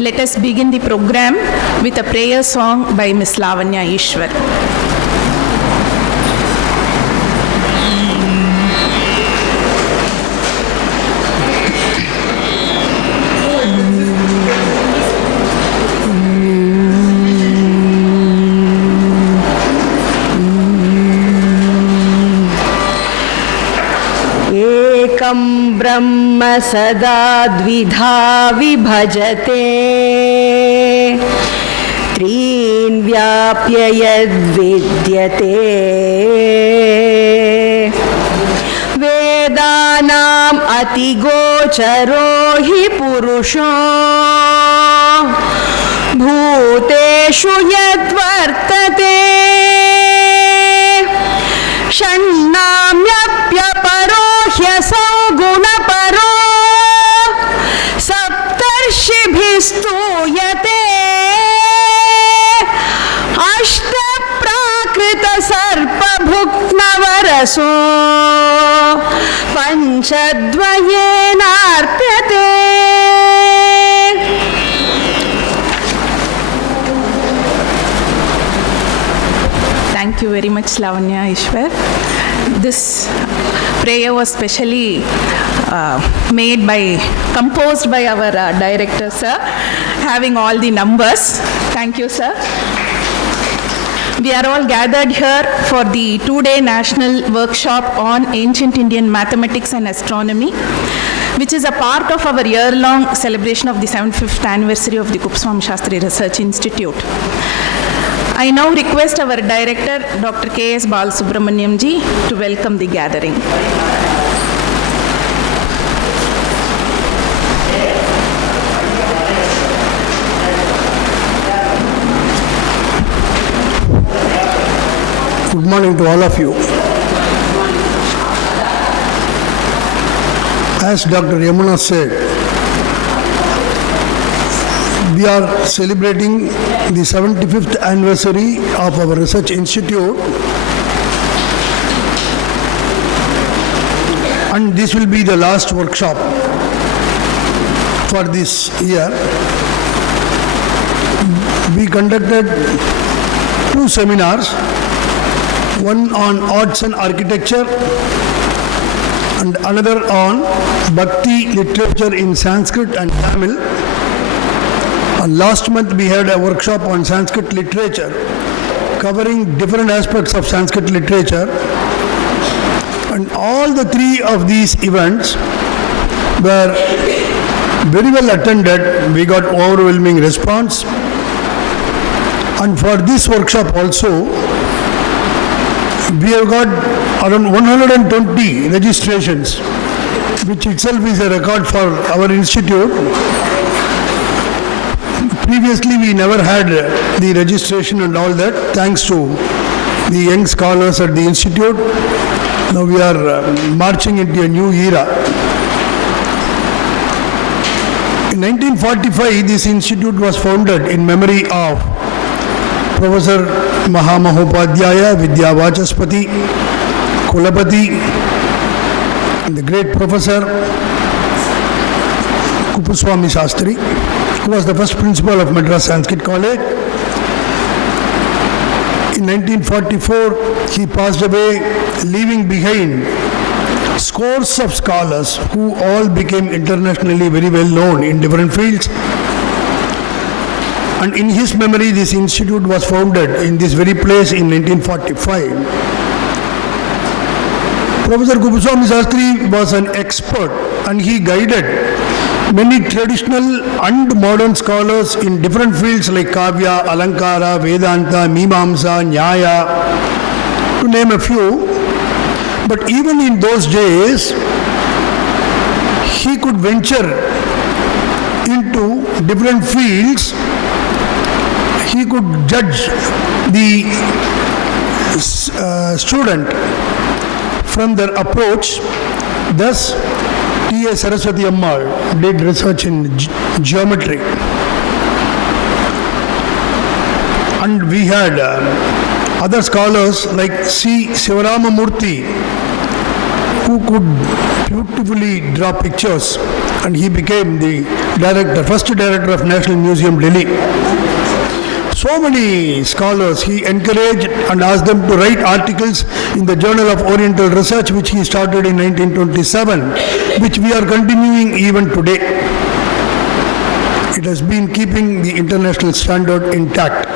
Let us begin the program with a prayer song by Miss Lavanya Ishwar. ब्रह्म सदा द्विधा विभजते त्रीन् व्याप्य यद्विद्यते वेदानाम् अतिगोचरो हि पुरुषो भूतेषु यद्वर्तते षण्णाम्यप्यपरो ह्यसौ गुणपरो सप्तर्षिभिस्तूयते अष्टप्राकृतसर्पभुक्नवरसो पञ्चद्वयेनार्प्यते. Thank you very much, Lavanya Ishwar. This prayer was specially composed by our director, sir, having all the numbers. Thank you, sir. We are all gathered here for the two-day national workshop on ancient Indian mathematics and astronomy, which is a part of our year-long celebration of the 75th anniversary of the Kuppaswamy Shastri Research Institute. I now request our director, Dr. K.S. Balasubramaniam ji, to welcome the gathering. Good morning to all of you. As Dr. Yamuna said, we are celebrating the 75th anniversary of our research institute, and this will be the last workshop for this year. We conducted 2 seminars, one on arts and architecture and another on Bhakti literature in Sanskrit and Tamil. And last month we had a workshop on Sanskrit literature covering different aspects of Sanskrit literature, and all the 3 of these events were very well attended. We got overwhelming response, and for this workshop also we have got around 120 registrations, which itself is a record for our institute. Previously, we never had the registration and all that, thanks to the young scholars at the institute. Now we are marching into a new era. In 1945, this institute was founded in memory of Professor Mahamahopadhyaya Vidyavachaspati Kulapati, and the great Professor Kuppaswamy Shastri, who was the first principal of Madras Sanskrit College. In 1944, he passed away, leaving behind scores of scholars who all became internationally very well known in different fields. And in his memory, this institute was founded in this very place in 1945. Professor Kuppaswamy Shastri was an expert, and he guided many traditional and modern scholars in different fields like Kavya, Alankara, Vedanta, Mimamsa, Nyaya, to name a few. But even in those days, he could venture into different fields. He could judge the student from their approach. Thus, Saraswati Ammal did research in geometry, and we had other scholars like C. Sivaramamurthy, who could beautifully draw pictures, and he became the first director of National Museum, Delhi. So many scholars he encouraged and asked them to write articles in the Journal of Oriental Research, which he started in 1927, which we are continuing even today. It has been keeping the international standard intact.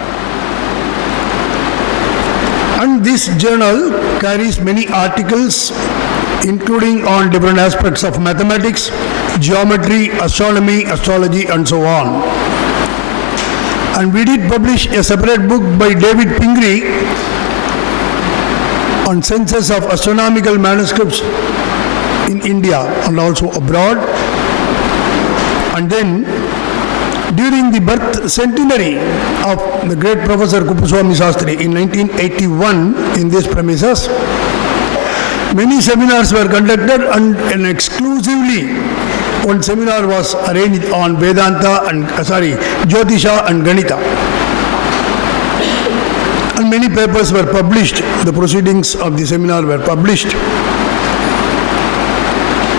And this journal carries many articles, including on different aspects of mathematics, geometry, astronomy, astrology, and so on. And we did publish a separate book by David Pingree on census of astronomical manuscripts in India and also abroad. And then, during the birth centenary of the great Professor Kuppuswamy Sastry in 1981 in these premises, many seminars were conducted, and exclusively one seminar was arranged on Jyotisha and Ganita. And many papers were published. The proceedings of the seminar were published.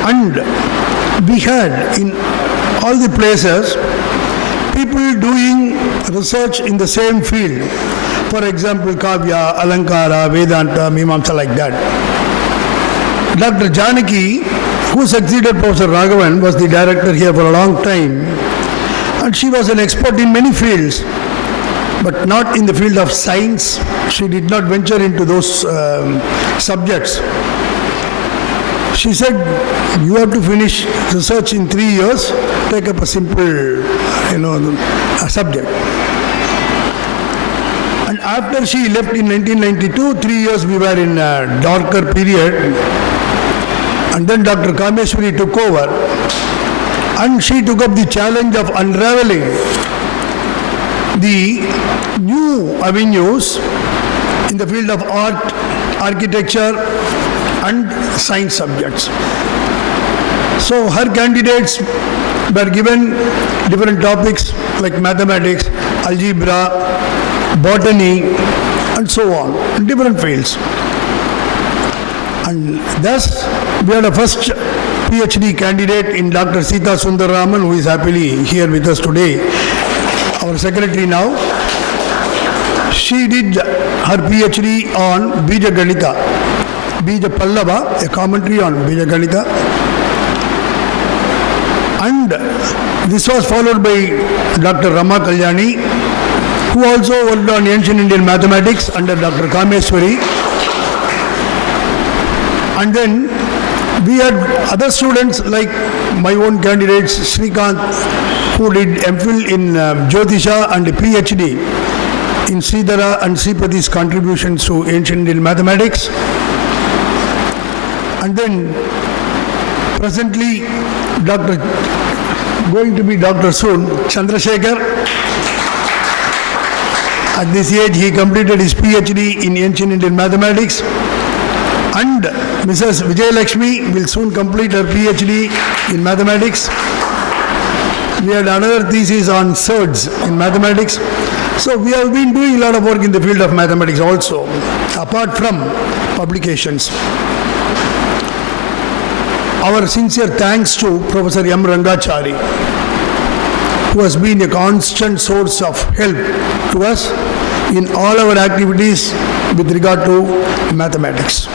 And we had in all the places people doing research in the same field. For example, Kavya, Alankara, Vedanta, Mimamsa, like that. Dr. Janaki, who succeeded Professor Raghavan, was the director here for a long time, and she was an expert in many fields, but not in the field of science. She did not venture into those subjects. She said, you have to finish research in 3 years, take up a simple, a subject. And after she left in 1992, 3 years we were in a darker period. And then Dr. Kameshwari took over, and she took up the challenge of unraveling the new avenues in the field of art, architecture, and science subjects. So her candidates were given different topics like mathematics, algebra, botany, and so on, in different fields. And thus, we had a first PhD candidate in Dr. Sita Sundararaman, who is happily here with us today, our secretary now. She did her PhD on Bija Ganita, Bija Pallava, a commentary on Bija Ganita. And this was followed by Dr. Rama Kalyani, who also worked on ancient Indian mathematics under Dr. Kameshwari. And then we had other students like my own candidates, Srikanth, who did MPhil in Jyotisha and a PhD in Sridhara and Sripati's contributions to ancient Indian mathematics. And then presently going to be Dr. soon, Chandrasekhar. At this age he completed his PhD in ancient Indian mathematics. And Mrs. Vijayalakshmi will soon complete her PhD in mathematics. We had another thesis on surds in mathematics. So we have been doing a lot of work in the field of mathematics also, apart from publications. Our sincere thanks to Professor M. Rangachari, who has been a constant source of help to us in all our activities with regard to mathematics.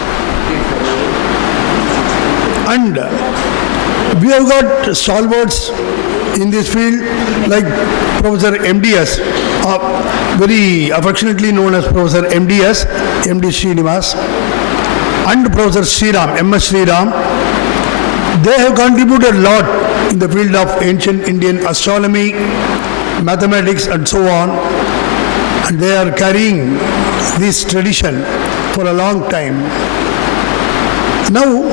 And we have got stalwarts in this field like Professor MDS, very affectionately known as Professor MDS, MD Srinivas, and Professor Sriram, MS Sriram. They have contributed a lot in the field of ancient Indian astronomy, mathematics, and so on. And they are carrying this tradition for a long time. Now,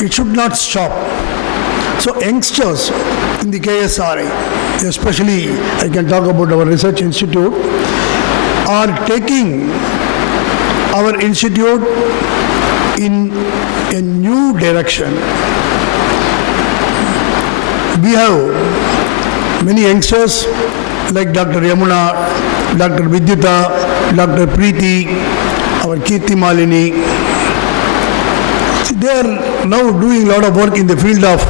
it should not stop. So youngsters in the KSRI, especially I can talk about our research institute, are taking our institute in a new direction. We have many youngsters like Dr. Yamuna, Dr. Vidyuta, Dr. Preeti, our Kirti Malini. They are now doing a lot of work in the field of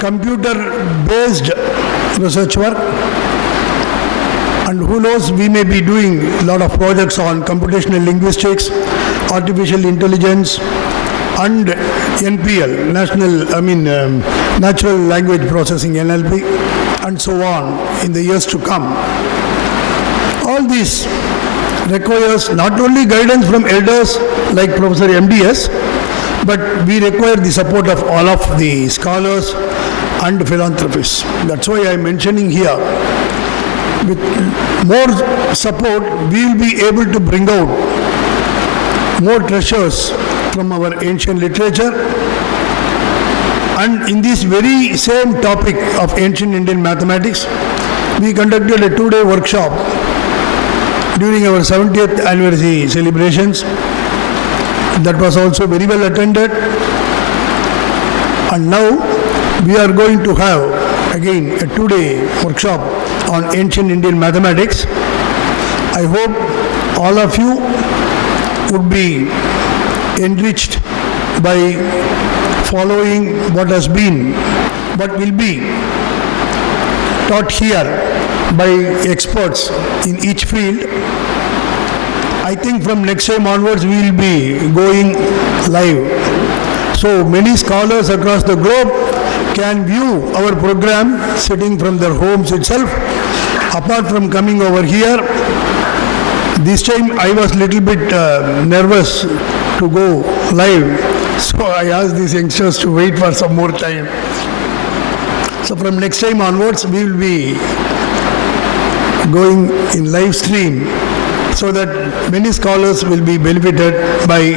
computer-based research work. And who knows, we may be doing a lot of projects on computational linguistics, artificial intelligence, and NPL, natural language processing, NLP, and so on in the years to come. All these requires not only guidance from elders like Professor MDS, but we require the support of all of the scholars and philanthropists. That's why I'm mentioning here. With more support, we will be able to bring out more treasures from our ancient literature. And in this very same topic of ancient Indian mathematics, we conducted a 2-day workshop during our 70th anniversary celebrations. That was also very well attended. And now we are going to have again a 2-day workshop on ancient Indian mathematics. I hope all of you would be enriched by following what will be taught here by experts in each field. I think from next time onwards we will be going live. So many scholars across the globe can view our program sitting from their homes itself. Apart from coming over here, this time I was little bit nervous to go live. So I asked these youngsters to wait for some more time. So from next time onwards, we will be going in live stream so that many scholars will be benefited by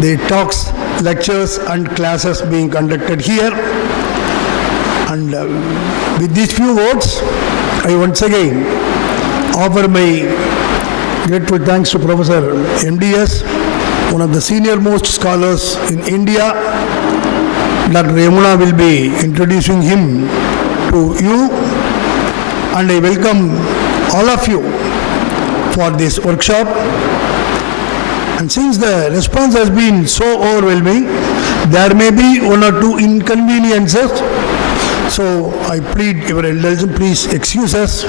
the talks, lectures and classes being conducted here. And with these few words, I once again offer my grateful thanks to Professor MDS, one of the senior most scholars in India. Dr. Yamuna will be introducing him to you, and I welcome all of you for this workshop. And since the response has been so overwhelming, there may be one or two inconveniences. So I plead your indulgence, please excuse us.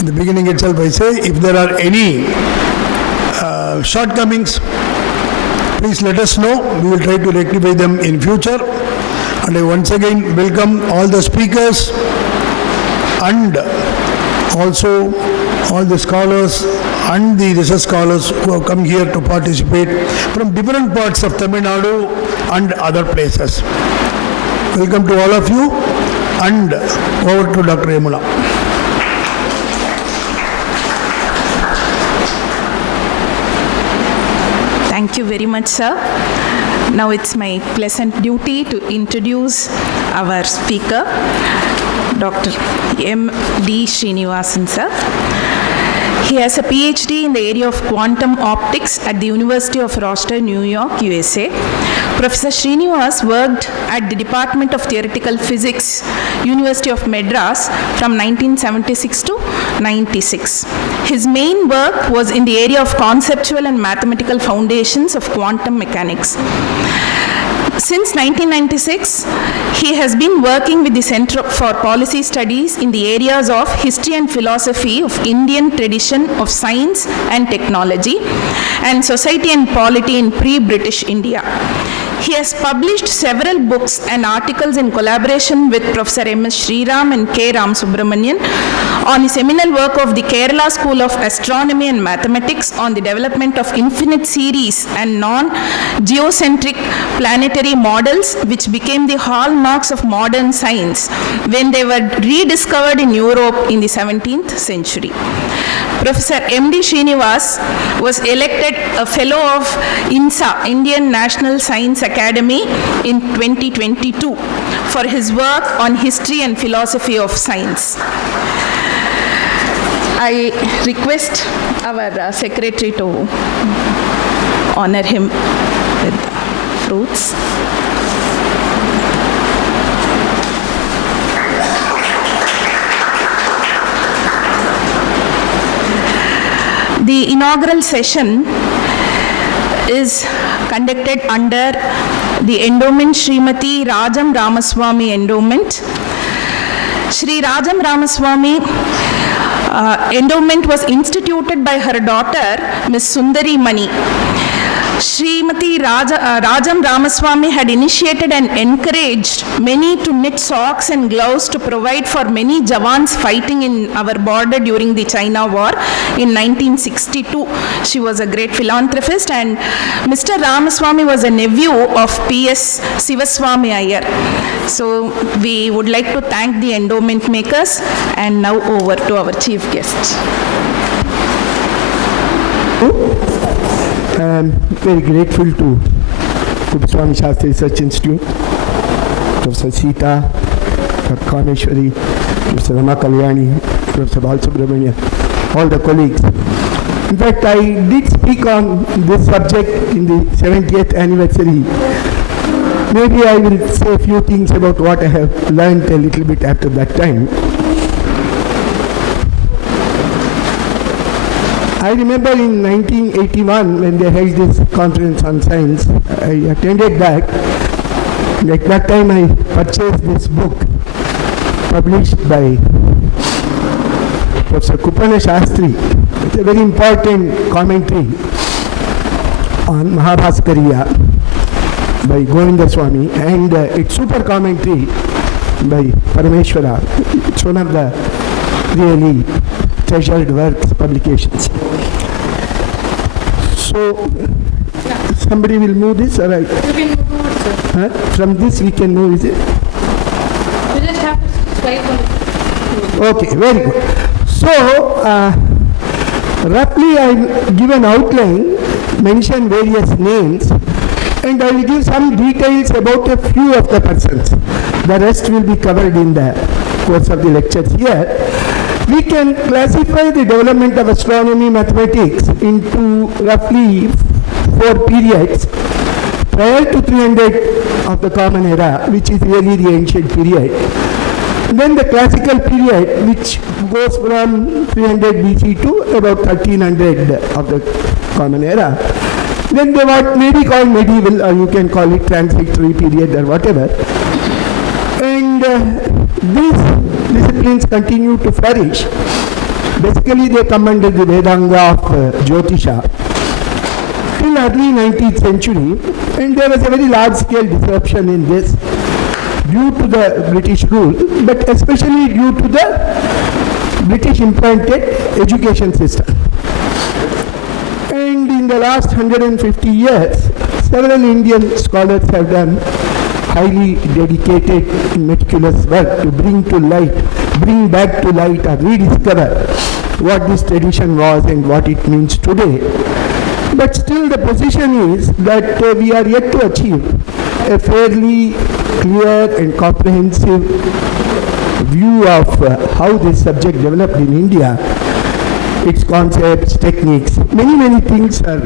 In the beginning itself I say, if there are any shortcomings, please let us know. We will try to rectify them in future. And I once again welcome all the speakers and also all the scholars and the research scholars who have come here to participate from different parts of Tamil Nadu and other places. Welcome to all of you, and over to Dr. Yamuna. Thank you very much, sir. Now it's my pleasant duty to introduce our speaker, Dr. M.D. Srinivasan, sir. He has a PhD in the area of quantum optics at the University of Rochester, New York, USA. Professor Srinivas worked at the Department of Theoretical Physics, University of Madras from 1976 to 96. His main work was in the area of conceptual and mathematical foundations of quantum mechanics. Since 1996, he has been working with the Center for Policy Studies in the areas of history and philosophy of Indian tradition of science and technology and society and polity in pre-British India. He has published several books and articles in collaboration with Professor M.S. Sriram and K. Ram Subramanian on the seminal work of the Kerala School of Astronomy and Mathematics on the development of infinite series and non-geocentric planetary models, which became the hallmarks of modern science when they were rediscovered in Europe in the 17th century. Professor M.D. Srinivas was elected a Fellow of INSA, Indian National Science Academy, in 2022 for his work on history and philosophy of science. I request our secretary to honor him with fruits. The inaugural session is conducted under the endowment Srimati Rajam Ramaswamy endowment. Shri Rajam Ramaswamy endowment was instituted by her daughter, Miss Sundari Mani. Srimati Rajam Ramaswamy had initiated and encouraged many to knit socks and gloves to provide for many Jawans fighting in our border during the China War in 1962. She was a great philanthropist, and Mr. Ramaswamy was a nephew of P.S. Sivaswamy Iyer. So we would like to thank the endowment makers, and now over to our chief guest. I am very grateful to Swami Shastri Research Institute, Professor Sita, Dr. Kameshwari, Professor Rama Kalyani, Professor Balasubramanian, all the colleagues. In fact, I did speak on this subject in the 70th anniversary. Maybe I will say a few things about what I have learned a little bit after that time. I remember in 1981 when they held this conference on science, I attended that. And at that time I purchased this book published by Professor Kupana Shastri. It's a very important commentary on Mahabhaskariya by Govinda Swami, and it's super commentary by Parameshwara. It's one of the really treasured works publications. So, somebody will move this, or I? You can move it, sir. From this we can move, is it? You just have to swipe on it. Okay, very good. So, roughly I will give an outline, mention various names, and I will give some details about a few of the persons. The rest will be covered in the course of the lectures here. We can classify the development of astronomy mathematics into roughly 4 periods. Prior to 300 of the Common Era, which is really the ancient period. Then the classical period, which goes from 300 BC to about 1300 of the Common Era. Then they what may be called medieval, or you can call it transitory period or whatever. And these disciplines continue to flourish. Basically they come under the Vedanga of Jyotisha till early 19th century, and there was a very large scale disruption in this due to the British rule, but especially due to the British implanted education system. And in the last 150 years, several Indian scholars have done highly dedicated, meticulous work to bring back to light or rediscover what this tradition was and what it means today. But still the position is that we are yet to achieve a fairly clear and comprehensive view of how this subject developed in India, its concepts, techniques. Many things are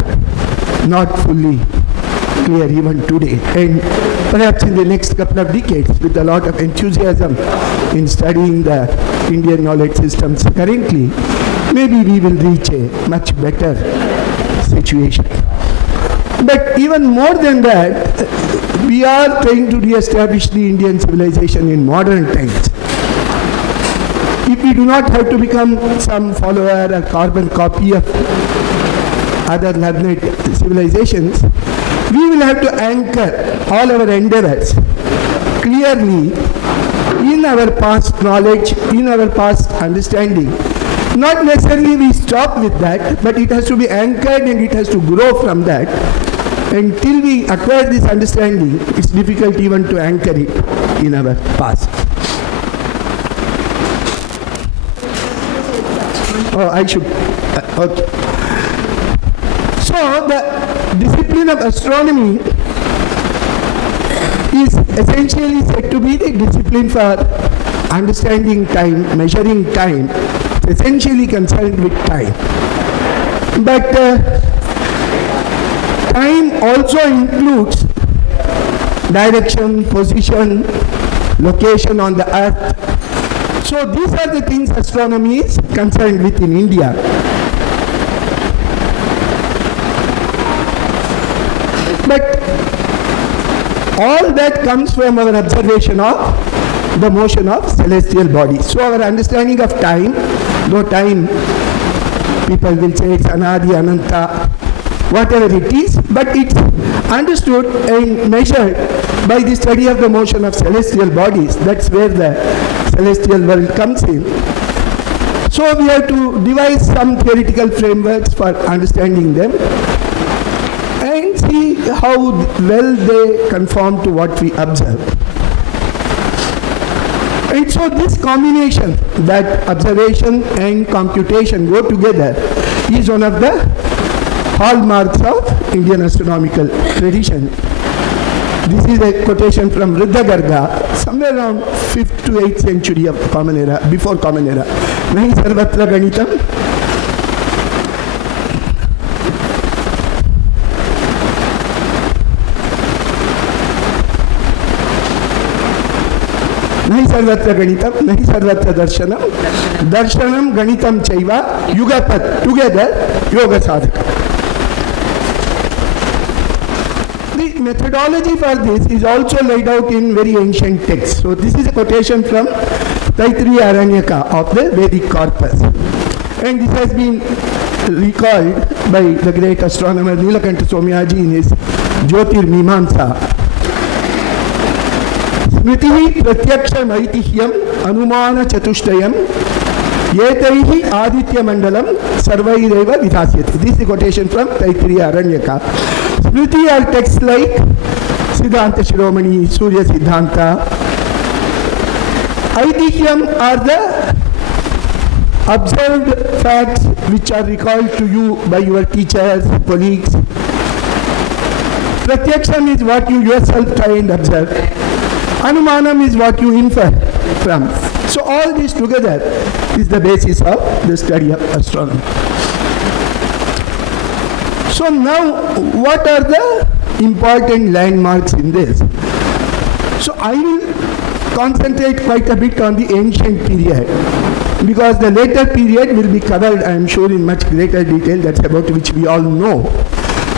not fully clear even today, and perhaps in the next couple of decades, with a lot of enthusiasm in studying the Indian knowledge systems currently, maybe we will reach a much better situation. But even more than that, we are trying to re-establish the Indian civilization in modern times. If we do not have to become some follower or carbon copy of other learned civilizations, we will have to anchor all our endeavors clearly in our past knowledge, in our past understanding. Not necessarily we stop with that, but it has to be anchored and it has to grow from that. Until we acquire this understanding, it's difficult even to anchor it in our past. Oh, I should. Okay. So, the discipline of astronomy is essentially said to be the discipline for understanding time, measuring time, essentially concerned with time. But time also includes direction, position, location on the earth. So these are the things astronomy is concerned with in India. But All that comes from our observation of the motion of celestial bodies. So our understanding of time, though time, people will say it's anadi, ananta, whatever it is, but it's understood and measured by the study of the motion of celestial bodies. That's where the celestial world comes in. So we have to devise some theoretical frameworks for understanding them and see how well they conform to what we observe. And so this combination, that observation and computation go together, is one of the hallmarks of Indian astronomical tradition. This is a quotation from Riddha Garga, somewhere around 5th to 8th century of Common Era, before Common Era. Nahi sarvatra ganitam. Nahi sarvatra ganitam, nahi sarvatra darshanam, darshanam ganitam chaiva, yugapat, together, yoga sadhaka. The methodology for this is also laid out in very ancient texts. So this is a quotation from Taittiriya Aranyaka of the Vedic corpus. And this has been recalled by the great astronomer Nilakanta Somyaji in his Jyotir Mimamsa. Smritihi pratyaksham aitihyam anumana chatushtayam yetaihi aditya mandalam sarvaireva vidhasyati. This is a quotation from Taittiriya Aranyaka. Smriti are texts like Siddhanta Shiromani, Surya Siddhanta. Aitihyam are the observed facts which are recalled to you by your teachers, colleagues. Pratyaksham is what you yourself try and observe. Anumanam is what you infer from. So all this together is the basis of the study of astronomy. So now, what are the important landmarks in this? So I will concentrate quite a bit on the ancient period, because the later period will be covered, I am sure, in much greater detail, that's about which we all know.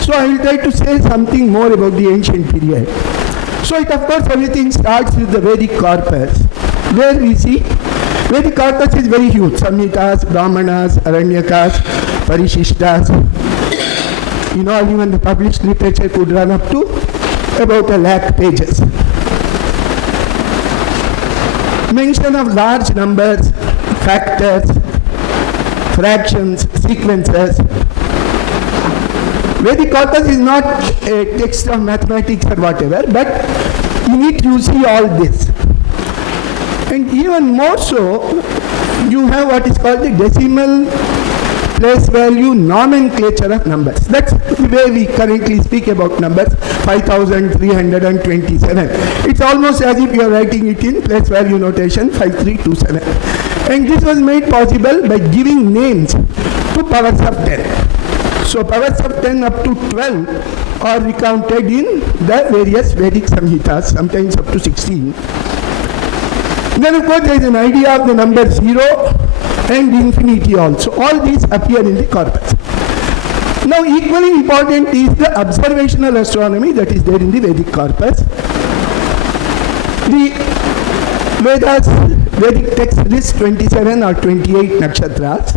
So I will try to say something more about the ancient period. So it, of course, everything starts with the Vedic corpus, where we see Vedic corpus is very huge. Samhitas, Brahmanas, Aranyakas, Parishishtas. In all, even the published literature could run up to about 1,00,000 pages. Mention of large numbers, factors, fractions, sequences. Vedic corpus is not a text of mathematics or whatever, but in it you see all this. And even more so, you have what is called the decimal place value nomenclature of numbers. That's the way we currently speak about numbers, 5,327. It's almost as if you are writing it in place value notation, 5327. And this was made possible by giving names to powers of 10. So powers of 10 up to 12 are recounted in the various Vedic Samhitas, sometimes up to 16. Then of course there is an idea of the number 0 and infinity also. All these appear in the corpus. Now equally important is the observational astronomy that is there in the Vedic corpus. The Vedas, Vedic text lists 27 or 28 nakshatras.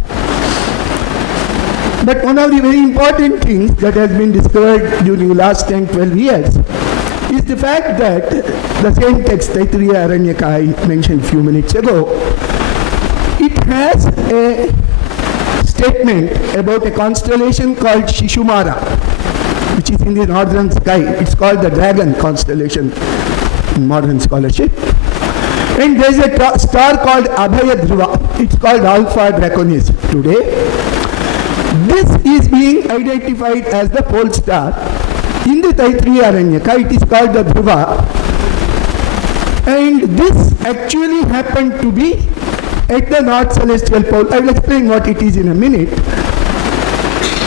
But one of the very important things that has been discovered during the last 10-12 years is the fact that the same text, Taittiriya Aranyaka, I mentioned a few minutes ago, it has a statement about a constellation called Shishumara, which is in the northern sky. It's called the dragon constellation in modern scholarship. And there is a star called Abhaya Dhruva. It's called Alpha Draconis today. This is being identified as the pole star. In the Taittiriya Aranyaka, it is called the Dhruva. And this actually happened to be at the North Celestial Pole. I will explain what it is in a minute.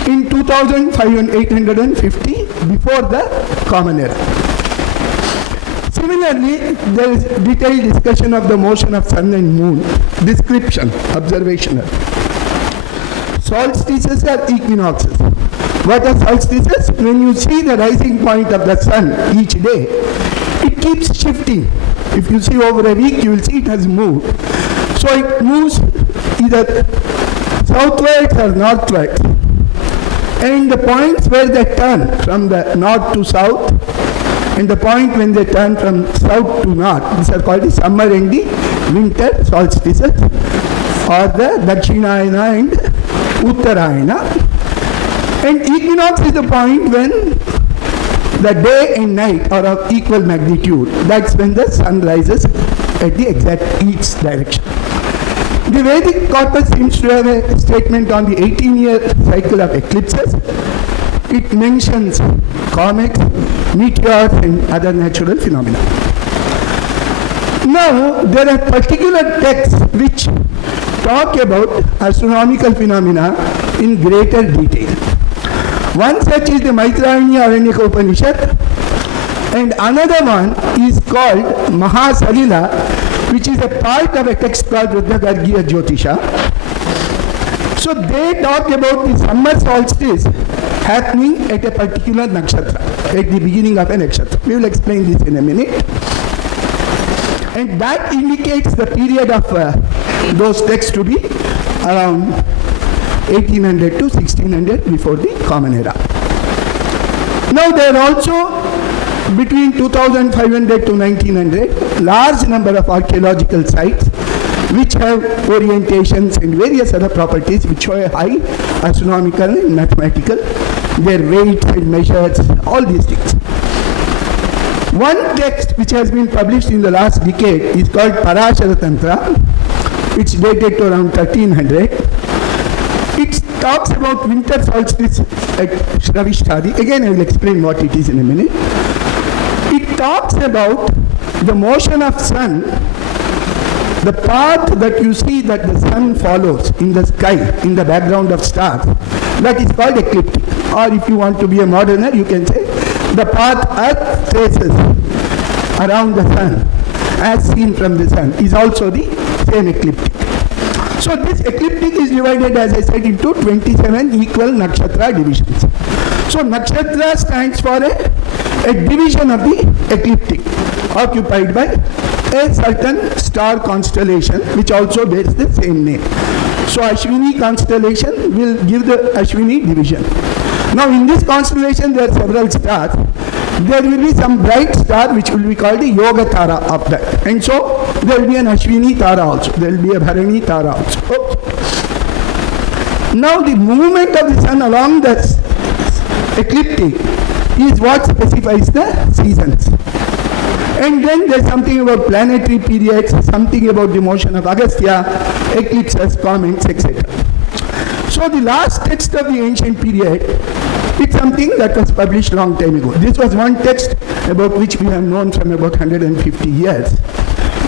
In 2850, before the Common Era. Similarly, there is detailed discussion of the motion of sun and moon. Description, observational. Solstices are equinoxes. What are solstices? When you see the rising point of the sun each day, keeps shifting. If you see over a week, you will see it has moved. So it moves either southwards or northwards. And the points where they turn from the north to south, and the point when they turn from south to north, these are called the summer and the winter solstices, or the Dakshinayana and Uttarayana. And equinox is the point when the day and night are of equal magnitude. That's when the sun rises at the exact east direction. The Vedic corpus seems to have a statement on the 18-year cycle of eclipses. It mentions comets, meteors and other natural phenomena. Now, there are particular texts which talk about astronomical phenomena in greater detail. One such is the Maitrayani Aranyaka Upanishad, and another one is called Mahasalila, which is a part of a text called Rudragargiya Jyotisha. So they talk about the summer solstice happening at a particular nakshatra, at the beginning of a nakshatra. We will explain this in a minute. And that indicates the period of those texts to be around 1800 to 1600 before the Common Era. Now there are also between 2500 to 1900 large number of archaeological sites which have orientations and various other properties which show a high astronomical and mathematical, their weights and measures, all these things. One text which has been published in the last decade is called Parashara Tantra, which dated to around 1300. It talks about winter solstice at Shravishtadi. Again, I will explain what it is in a minute. It talks about the motion of sun, the path that you see that the sun follows in the sky, in the background of stars. That is called ecliptic. Or if you want to be a moderner, you can say the path Earth traces around the sun, as seen from the sun, is also the same ecliptic. So this ecliptic is divided, as I said, into 27 equal nakshatra divisions. So nakshatra stands for a division of the ecliptic occupied by a certain star constellation which also bears the same name. So Ashwini constellation will give the Ashwini division. Now in this constellation there are several stars. There will be some bright star which will be called the Yoga Tara of that. And so there will be an Ashwini Tara also. There will be a Bharani Tara also. Okay. Now the movement of the sun along the ecliptic is what specifies the seasons. And then there's something about planetary periods, something about the motion of Agastya, eclipses, comets, etc. So the last text of the ancient period, it's something that was published long time ago. This was one text about which we have known from about 150 years.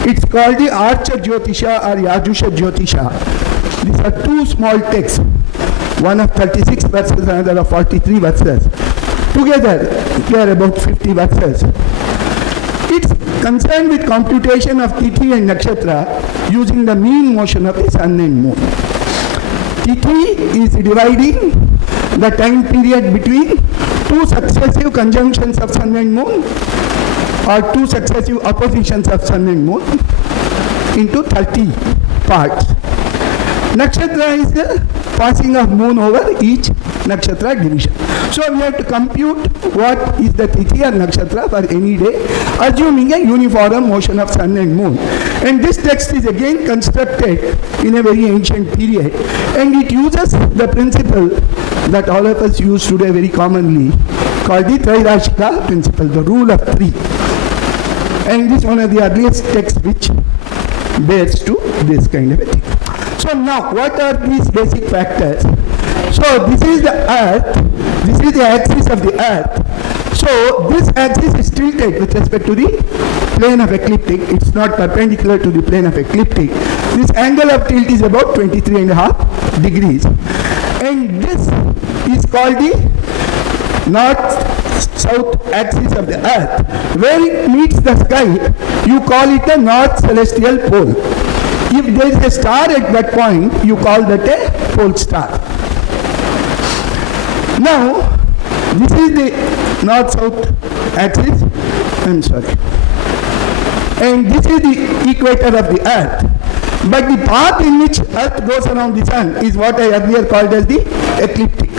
It's called the Archa Jyotisha or Yajusha Jyotisha. These are two small texts, one of 36 verses, another of 43 verses. Together, they are about 50 verses. It's concerned with computation of Tithi and Nakshatra using the mean motion of the sun and moon. Tithi is dividing the time period between two successive conjunctions of sun and moon or two successive oppositions of sun and moon into 30 parts. Nakshatra is the passing of moon over each nakshatra division. So we have to compute what is the Tithi or nakshatra for any day, assuming a uniform motion of sun and moon. And this text is again constructed in a very ancient period, and it uses the principle that all of us use today very commonly, called the Trairashika principle, the rule of three. And this is one of the earliest texts which bears to this kind of a thing. So now, what are these basic factors? So this is the Earth, this is the axis of the Earth. So this axis is tilted with respect to the plane of ecliptic. It's not perpendicular to the plane of ecliptic. This angle of tilt is about 23.5 degrees. And this is called the north-south axis of the Earth. Where it meets the sky, you call it a north celestial pole. If there is a star at that point, you call that a pole star. Now, this is the north-south axis. I'm sorry. And this is the equator of the earth. But the path in which earth goes around the sun is what I earlier called as the ecliptic.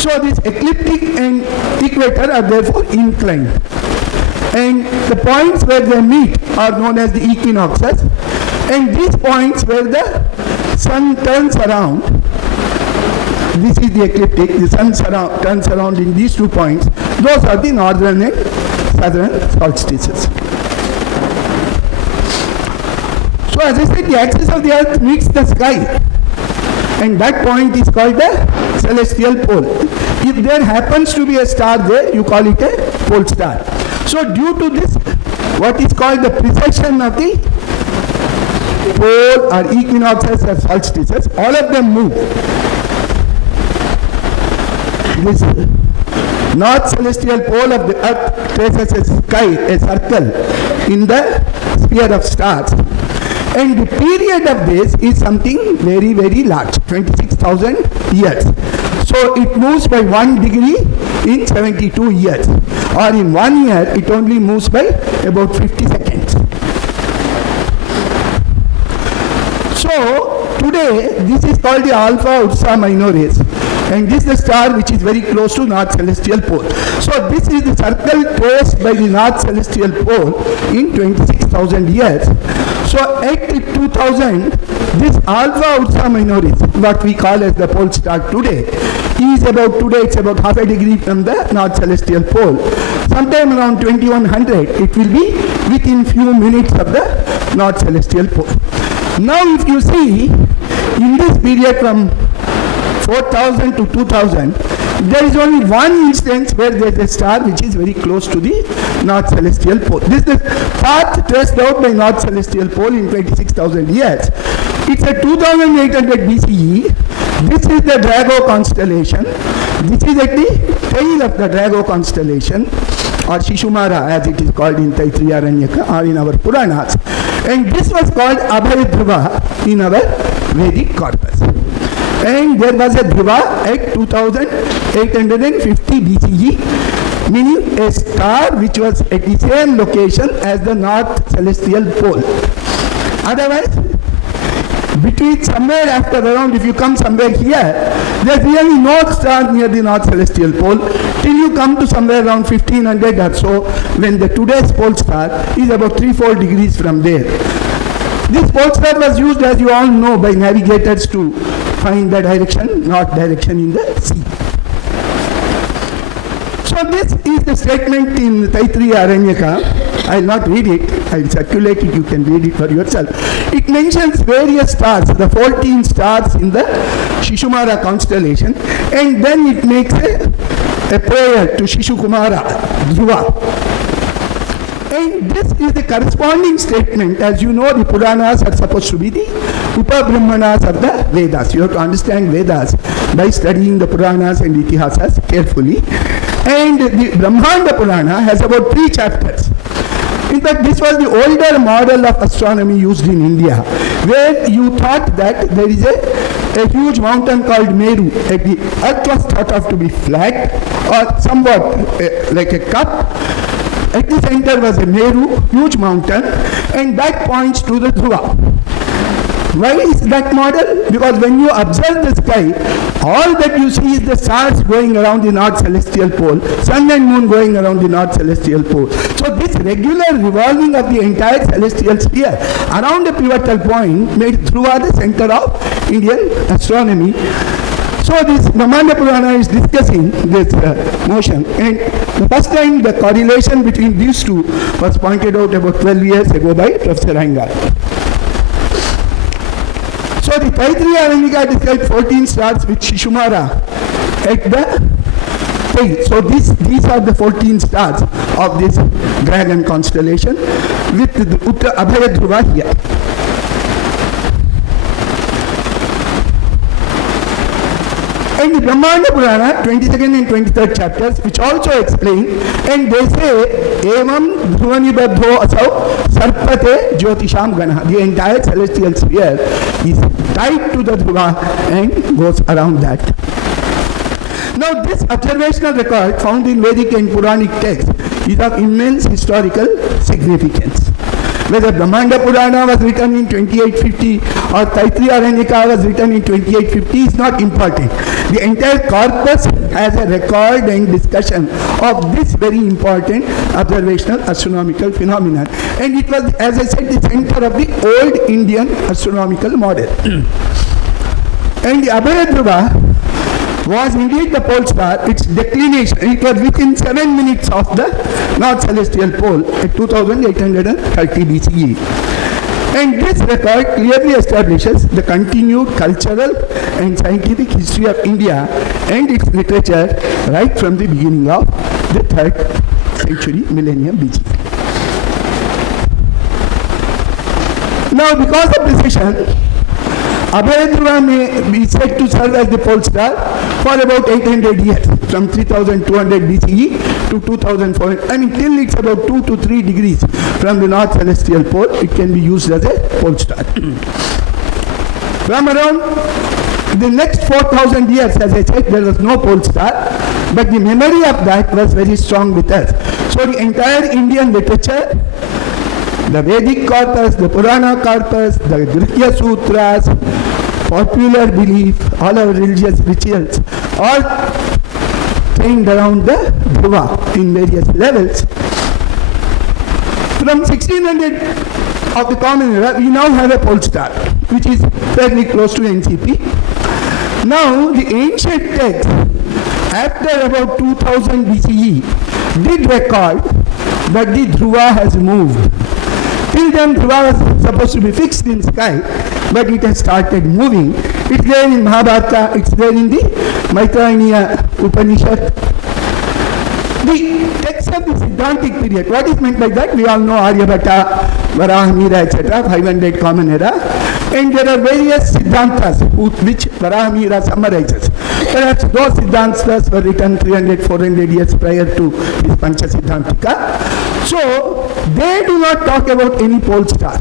So this ecliptic and equator are therefore inclined. And the points where they meet are known as the equinoxes. And these points where the sun turns around, this is the ecliptic, the sun turns around in these 2 points, those are the northern and southern solstices. So as I said, the axis of the earth meets the sky, and that point is called the celestial pole. If there happens to be a star there, you call it a pole star. So due to this, what is called the precession of the pole or equinoxes or solstices, all of them move. This north celestial pole of the earth traces a sky, a circle in the sphere of stars. And the period of this is something very, very large, 26,000 years. So it moves by 1 degree in 72 years. Or in 1 year, it only moves by about 50 seconds. So today, this is called the Alpha Ursa Minoris. And this is the star which is very close to North Celestial Pole. So this is the circle traced by the North Celestial Pole in 26,000 years. So at 2000, this Alpha Ursa Minoris, what we call as the pole star today, is about, today it's about half a degree from the North Celestial Pole. Sometime around 2100, it will be within few minutes of the North Celestial Pole. Now if you see, in this period from 4000 to 2000, there is only one instance where there is a star which is very close to the North Celestial Pole. This is the path traced out by North Celestial Pole in 26,000 years. It's a 2800 BCE. This is the Drago constellation. This is at the tail of the Drago constellation, or Shishumara as it is called in Taittiriya Aranyaka or in our Puranas. And this was called Abhay Dhruva in our Vedic corpus. And there was a Dhruva at 2850 BCE, meaning a star which was at the same location as the North Celestial Pole. Otherwise, between somewhere after around, if you come somewhere here, there's really no star near the North Celestial Pole till you come to somewhere around 1500 or so, when the today's pole star is about 3-4 degrees from there. This pole star was used, as you all know, by navigators to find the direction, north direction in the sea. So this is the statement in Taittiriya Aranyaka. I will not read it, I will circulate it, you can read it for yourself. It mentions various stars, the 14 stars in the Shishumara constellation, and then it makes a prayer to Shishukumara, Dhruva. And this is the corresponding statement. As you know, the Puranas are supposed to be the Upabrahmanas of the Vedas. You have to understand Vedas by studying the Puranas and Itihasas carefully. And the Brahmanda Purana has about 3 chapters. In fact, this was the older model of astronomy used in India, where you thought that there is a huge mountain called Meru. The earth was thought of to be flat or somewhat like a cup. At the center was a Meru, huge mountain, and that points to the Dhruva. Why is that model? Because when you observe the sky, all that you see is the stars going around the North Celestial Pole, sun and moon going around the North Celestial Pole. So this regular revolving of the entire celestial sphere around a pivotal point made Dhruva the center of Indian astronomy. So this Brahmanda Purana is discussing this motion, and the first time the correlation between these two was pointed out about 12 years ago by Professor Iyengar. So the Taittiriya Aranyaka described 14 stars with Shishumara at the tail. So these are the 14 stars of this dragon constellation with the Abhay Dhruva here. And the Brahmanda Purana, 22nd and 23rd chapters, which also explain, and they say, Evam Dhruvanibadho Asau Sarpate Jyotisham Gana. The entire celestial sphere is tied to the Dhruva and goes around that. Now this observational record found in Vedic and Puranic texts is of immense historical significance. Whether Brahmanda Purana was written in 2850 or Taittiriya Aranyaka was written in 2850 is not important. The entire corpus has a record and discussion of this very important observational astronomical phenomenon. And it was, as I said, the center of the old Indian astronomical model. And the Abhaya Dhruva was indeed the pole star. Its declination, it was within 7 minutes of the North Celestial Pole at 2830 BCE. And this record clearly establishes the continued cultural and scientific history of India and its literature right from the beginning of the 3rd century millennium BC. Now, because of precision, Abhaya Dhruva may be said to serve as the pole star for about 800 years, from 3200 BCE to 2400. Till it's about 2 to 3 degrees from the North Celestial Pole, it can be used as a pole star. From around the next 4000 years, as I said, there was no pole star, but the memory of that was very strong with us. So the entire Indian literature, the Vedic corpus, the Purana corpus, the Grihya Sutras, popular belief, all our religious rituals, all trained around the Dhruva in various levels. From 1600 of the common era, we now have a pole star, which is fairly close to NCP. Now, the ancient texts, after about 2000 BCE, did record that the Dhruva has moved. Till then, Dhruva was supposed to be fixed in sky, but it has started moving. It's there in Mahabharata, it's there in the Maitrayaniya Upanishad. The text of the Siddhantic period, what is meant by that? We all know Aryabhata, Varahamira, etc., 500 common era. And there are various Siddhantas which Varahamira summarizes. Perhaps those Siddhantas were written 300, 400 years prior to his Pancha Siddhantika. So, they do not talk about any pole star.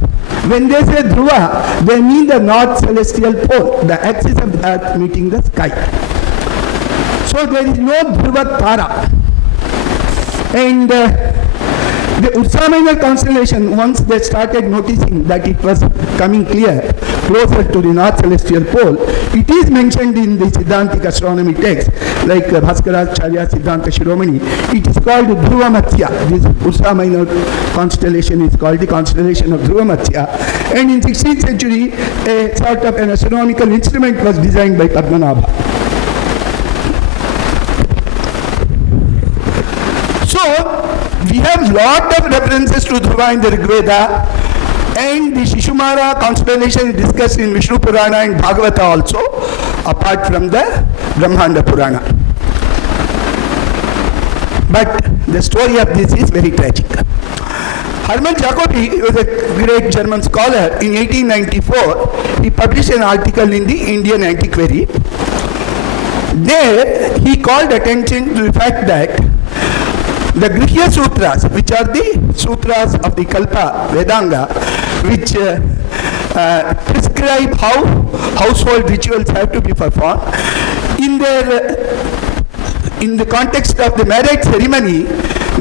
When they say Dhruva, they mean the North Celestial Pole, the axis of the Earth meeting the sky. So, there is no Dhruva Tara. And the Ursa Minor constellation, once they started noticing that it was coming closer to the North Celestial Pole, it is mentioned in the Siddhantic astronomy text, like Bhaskaracharya Siddhanta Shiromani. It is called Dhruva Matsya. This Ursa Minor constellation is called the constellation of Dhruva Matsya. And in 16th century, a sort of an astronomical instrument was designed by Padmanabha. So, we have lot of references to Dhruva in the Rig Veda, and the Shishumara constellation is discussed in Vishnu Purana and Bhagavata also, apart from the Brahmanda Purana. But the story of this is very tragic. Hermann Jacobi was a great German scholar. In 1894, he published an article in the Indian Antiquary. There, he called attention to the fact that the Grihya Sutras, which are the sutras of the Kalpa Vedanga, which prescribe how household rituals have to be performed, in the context of the marriage ceremony,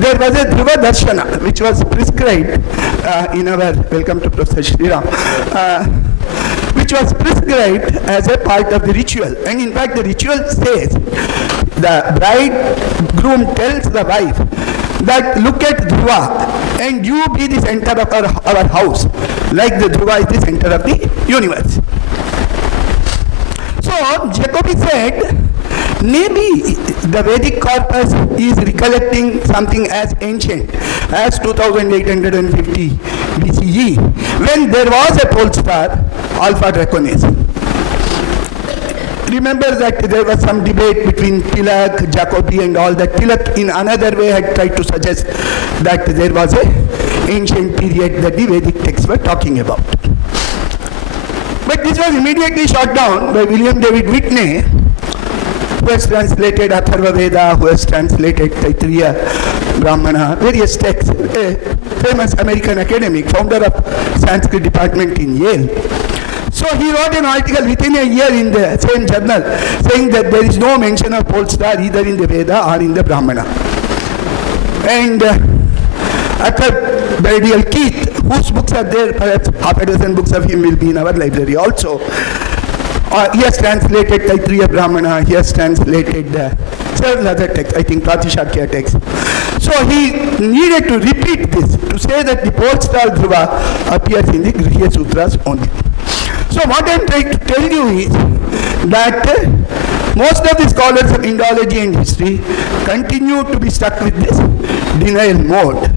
there was a Dhruva Darshana, which was prescribed in our, welcome to Professor Shriram, which was prescribed as a part of the ritual. And in fact, the ritual says, the bridegroom tells the wife that look at Dhruva and you be the center of our house, like the Dhruva is the center of the universe. So, Jacobi said, maybe the Vedic corpus is recollecting something as ancient as 2850 BCE, when there was a pole star, Alpha Draconis. Remember that there was some debate between Tilak, Jacobi and all that. Tilak in another way had tried to suggest that there was an ancient period that the Vedic texts were talking about. But this was immediately shot down by William David Whitney, who has translated Atharva Veda, who has translated Taittiriya Brahmana, various texts, a famous American academic, founder of Sanskrit department in Yale. So he wrote an article within a year in the same journal saying that there is no mention of pole star either in the Veda or in the Brahmana. And after Burial Keith, whose books are there, perhaps half a dozen books of him will be in our library also. He has translated Taittiriya Brahmana, he has translated several other texts, I think Pratishakya texts. So he needed to repeat this, to say that the pole star Dhruva appears in the Grihya Sutras only. So what I am trying to tell you is that most of the scholars of Indology and history continue to be stuck with this denial mode.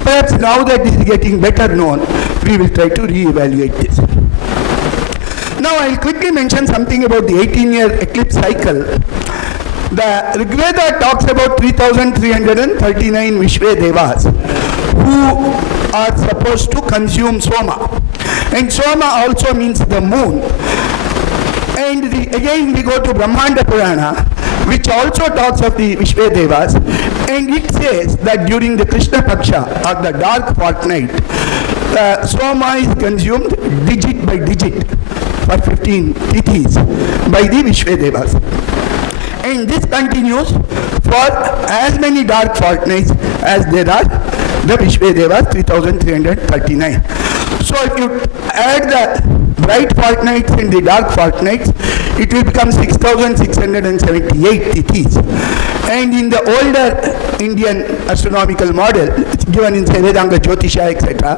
Perhaps now that this is getting better known, we will try to re-evaluate this. Now I will quickly mention something about the 18-year eclipse cycle. The Rig Veda talks about 3,339 Vishwe Devas who are supposed to consume Soma. And Soma also means the moon. And again we go to Brahmanda Purana, which also talks of the Vishwe Devas, and it says that during the Krishna Paksha or the dark fortnight, Soma is consumed digit by digit for 15 tithis by the Vishwe Devas. And this continues for as many dark fortnights as there are the Vishwe Devas, 3,339. So if you add the bright fortnights and the dark fortnights, it will become 6,678 tithis. And in the older Indian astronomical model, it's given in Vedanga Jyotisha, etc.,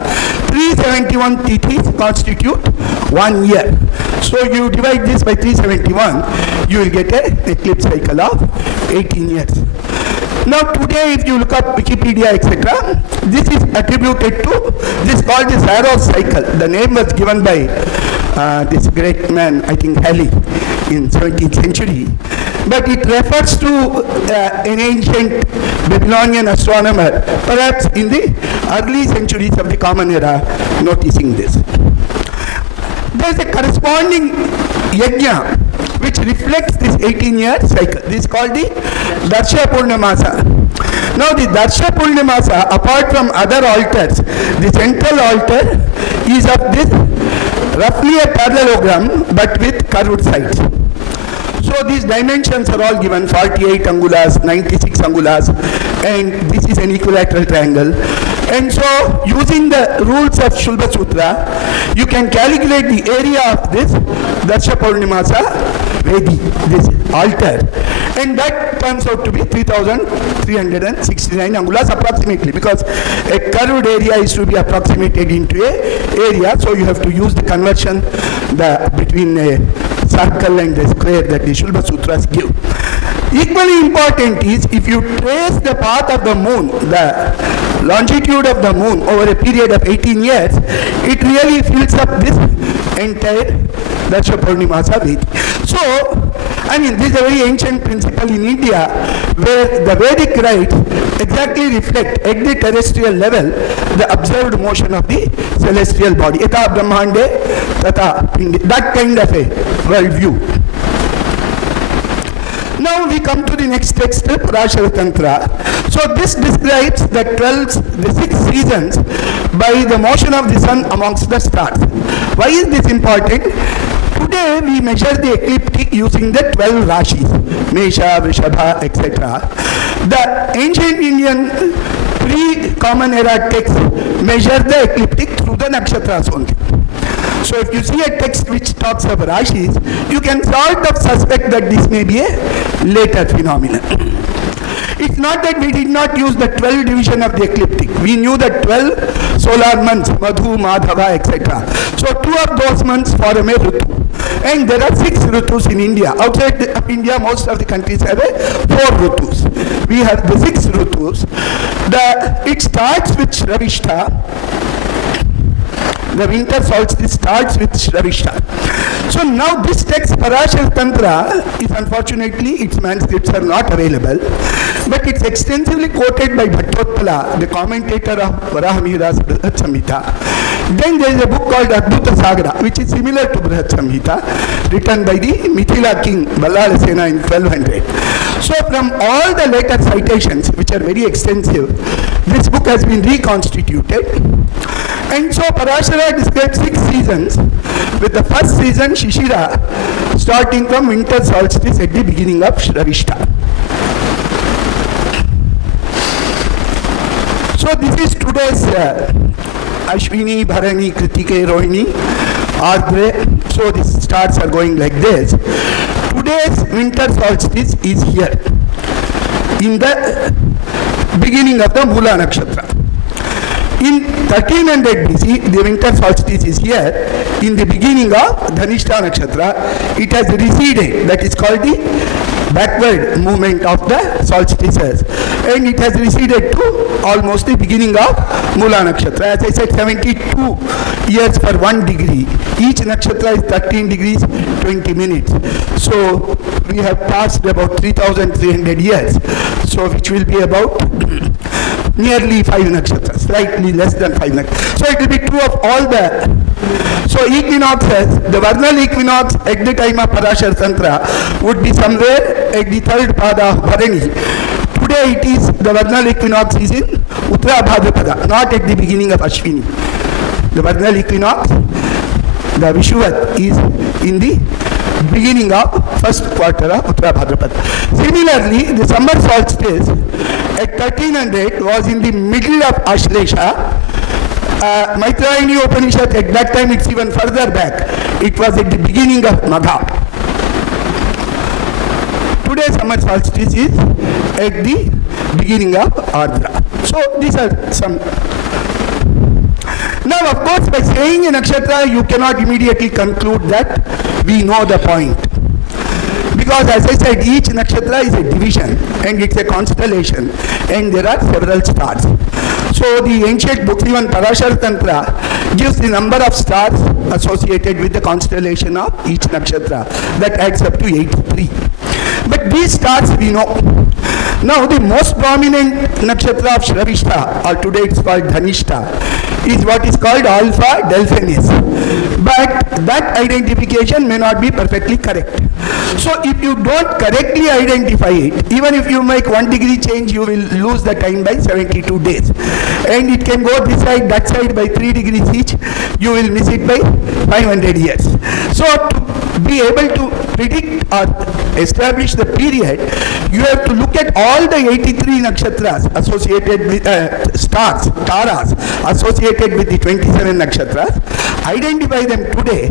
371 tithis constitute 1 year. So you divide this by 371, you will get an eclipse cycle of 18 years. Now today if you look up Wikipedia, etc., this is attributed to, this is called the Saros cycle. The name was given by this great man, I think Halley, in 17th century. But it refers to an ancient Babylonian astronomer, perhaps in the early centuries of the Common Era, noticing this. There is a corresponding yajna which reflects this 18-year cycle. This is called the Darsha Purnamasa. Now the Darsha Purnamasa, apart from other altars, the central altar is of this roughly a parallelogram but with curved sides. So these dimensions are all given, 48 angulas, 96 angulas, and this is an equilateral triangle. And so using the rules of Shulba Sutra, you can calculate the area of this Darsha Purnamasa Vedi, this altar, and that turns out to be 3,369 angulas approximately, because a curved area is to be approximated into a area, so you have to use the conversion between a circle and the square that the Shulba Sutras give. Equally important is if you trace the path of the moon, the longitude of the moon over a period of 18 years, it really fills up this entire Darsha Purnamasa Vedi. So, I mean, this is a very ancient principle in India where the Vedic rites exactly reflect at the terrestrial level the observed motion of the celestial body. Yatha Brahmande, Tata Pindi. That kind of a worldview. Now we come to the next text, Parashara Tantra. So this describes the 6 seasons by the motion of the sun amongst the stars. Why is this important? Today we measure the ecliptic using the 12 Rashis, Mesha, Vrishabha, etc. The ancient Indian pre-Common Era texts measure the ecliptic through the nakshatras only. So if you see a text which talks of Rashis, you can sort of suspect that this may be a later phenomenon. It's not that we did not use the 12 division of the ecliptic. We knew the 12 solar months, Madhu, Madhava, etc. So 2 of those months form a Ritu. And there are 6 Ritus in India. Outside of India, most of the countries have 4 Ritus. We have the 6 Ritus. It starts with Shravishta. The winter solstice starts with Shravishta. So now this text, Parashara Tantra, is unfortunately, its manuscripts are not available, but it's extensively quoted by Bhattotpala, the commentator of Varahamihira's Brihat Samhita. Then there is a book called Adbhuta Sagara, which is similar to Brihat Samhita, written by the Mithila king Ballalasena in 1200. So from all the later citations, which are very extensive, this book has been reconstituted. And so Parashara describes 6 seasons, with the first season Shishira starting from winter solstice at the beginning of Shravishta. So this is today's Ashwini, Bharani, Kritike, Rohini, Ardre. So these stars are going like this. Today's winter solstice is here, in the beginning of the Mula Nakshatra. In 1300 BC, the winter solstice is here in the beginning of Dhanishta Nakshatra. It has receded, that is called the backward movement of the solstices, and it has receded to almost the beginning of Mula Nakshatra. As I said, 72 years for 1 degree. Each nakshatra is 13 degrees 20 minutes. So we have passed about 3,300 years, so which will be about nearly 5 nakshatras, slightly less than 5 nakshatras. So it will be true of all the, so equinoxes, the vernal equinox at the time of Parashar Tantra would be somewhere at the third pada of Bharani. Today it is, the vernal equinox is in Uttara Bhadrapada, not at the beginning of Ashwini. The vernal equinox, the Vishuvat, is in the beginning of first quarter of Uttara Bhadrapada. Similarly, the summer solstice at 1300 was in the middle of Ashlesha. Maitrayani Upanishad, at that time it's even further back. It was at the beginning of Magha. Today summer solstice is at the beginning of Ardra. So these are some. Now of course, by saying a nakshatra you cannot immediately conclude that we know the point. Because as I said, each nakshatra is a division and it's a constellation and there are several stars. So the ancient books, even Parashar Tantra, gives the number of stars associated with the constellation of each nakshatra. That adds up to 83. But these stars we know. Now the most prominent nakshatra of Shravishta, or today it's called Dhanishta, is what is called Alpha Delphinis. But that identification may not be perfectly correct. So if you don't correctly identify it, even if you make 1 degree change, you will lose the time by 72 days. And it can go this side, that side by 3 degrees each, you will miss it by 500 years. So to be able to predict or establish the period, you have to look at all the 83 nakshatras associated with stars, taras, associated with the 27 nakshatras, identify them today,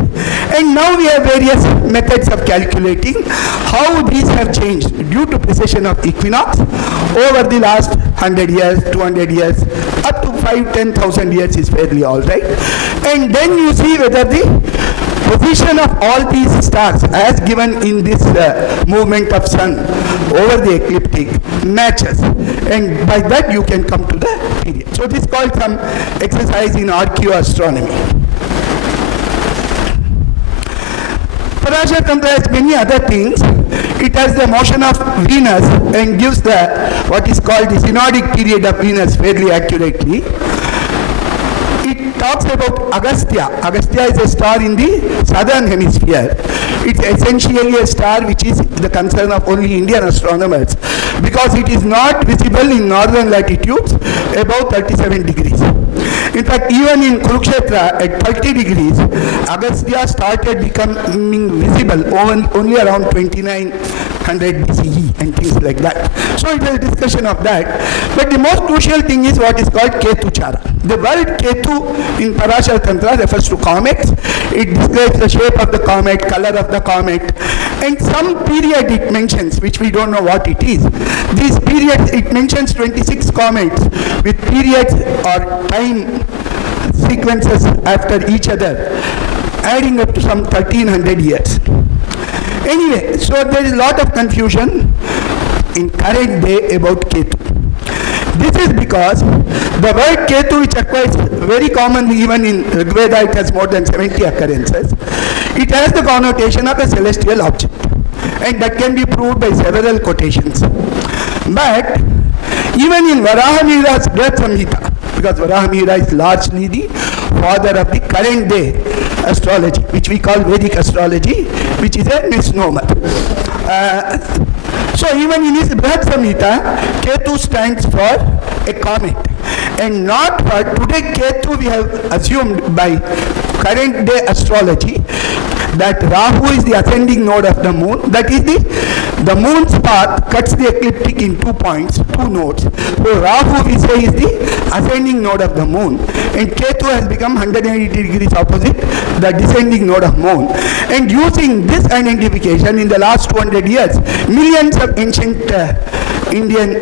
and now we have various methods of calculating how these have changed due to precession of equinox over the last 100 years, 200 years, up to 5,000-10,000 years is fairly all right. And then you see whether the position of all these stars as given in this movement of sun over the ecliptic matches, and by that you can come to the period. So this is called some exercise in archaeoastronomy. Parashar Tantra has many other things. It has the motion of Venus and gives the what is called the synodic period of Venus fairly accurately. It talks about Agastya. Agastya is a star in the southern hemisphere. It's essentially a star which is the concern of only Indian astronomers because it is not visible in northern latitudes above 37 degrees. In fact, even in Kurukshetra at 30 degrees, Agastya started becoming visible only around 2900 BCE and things like that. So it was a discussion of that. But the most crucial thing is what is called Ketuchara. The word Ketu in Parashar Tantra refers to comets. It describes the shape of the comet, color of the comet, and some period it mentions, which we don't know what it is. These periods, it mentions 26 comets with periods or time sequences after each other, adding up to some 1300 years. Anyway, so there is a lot of confusion in current day about Ketu. This is because the word Ketu, which occurs very commonly even in Rigveda, it has more than 70 occurrences. It has the connotation of a celestial object, and that can be proved by several quotations. But even in Varahamihira's Grah Samhita, because Varahamihira is largely the father of the current day astrology, which we call Vedic astrology, which is a misnomer. So even in his Brihad Samhita, Ketu stands for a comet, and not for today. Ketu we have assumed by current day astrology that Rahu is the ascending node of the moon, that is the The moon's path cuts the ecliptic in 2 points, 2 nodes. So Rahu, we say, is the ascending node of the moon, and Ketu has become 180 degrees opposite the descending node of moon. And using this identification, in the last 200 years, millions of ancient Indian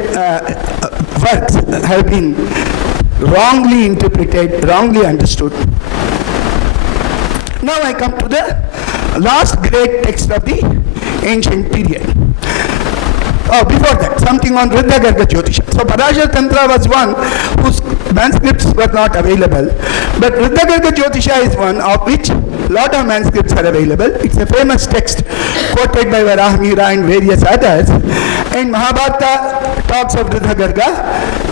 works have been wrongly interpreted, wrongly understood. Now I come to the last great text of the ancient period. Oh, before that, something on Riddha Garga Jyotisha. So Parashar Tantra was one whose manuscripts were not available, but Riddha Garga Jyotisha is one of which lot of manuscripts are available. It's a famous text quoted by Varahamira and various others, and Mahabharata talks of Riddha Garga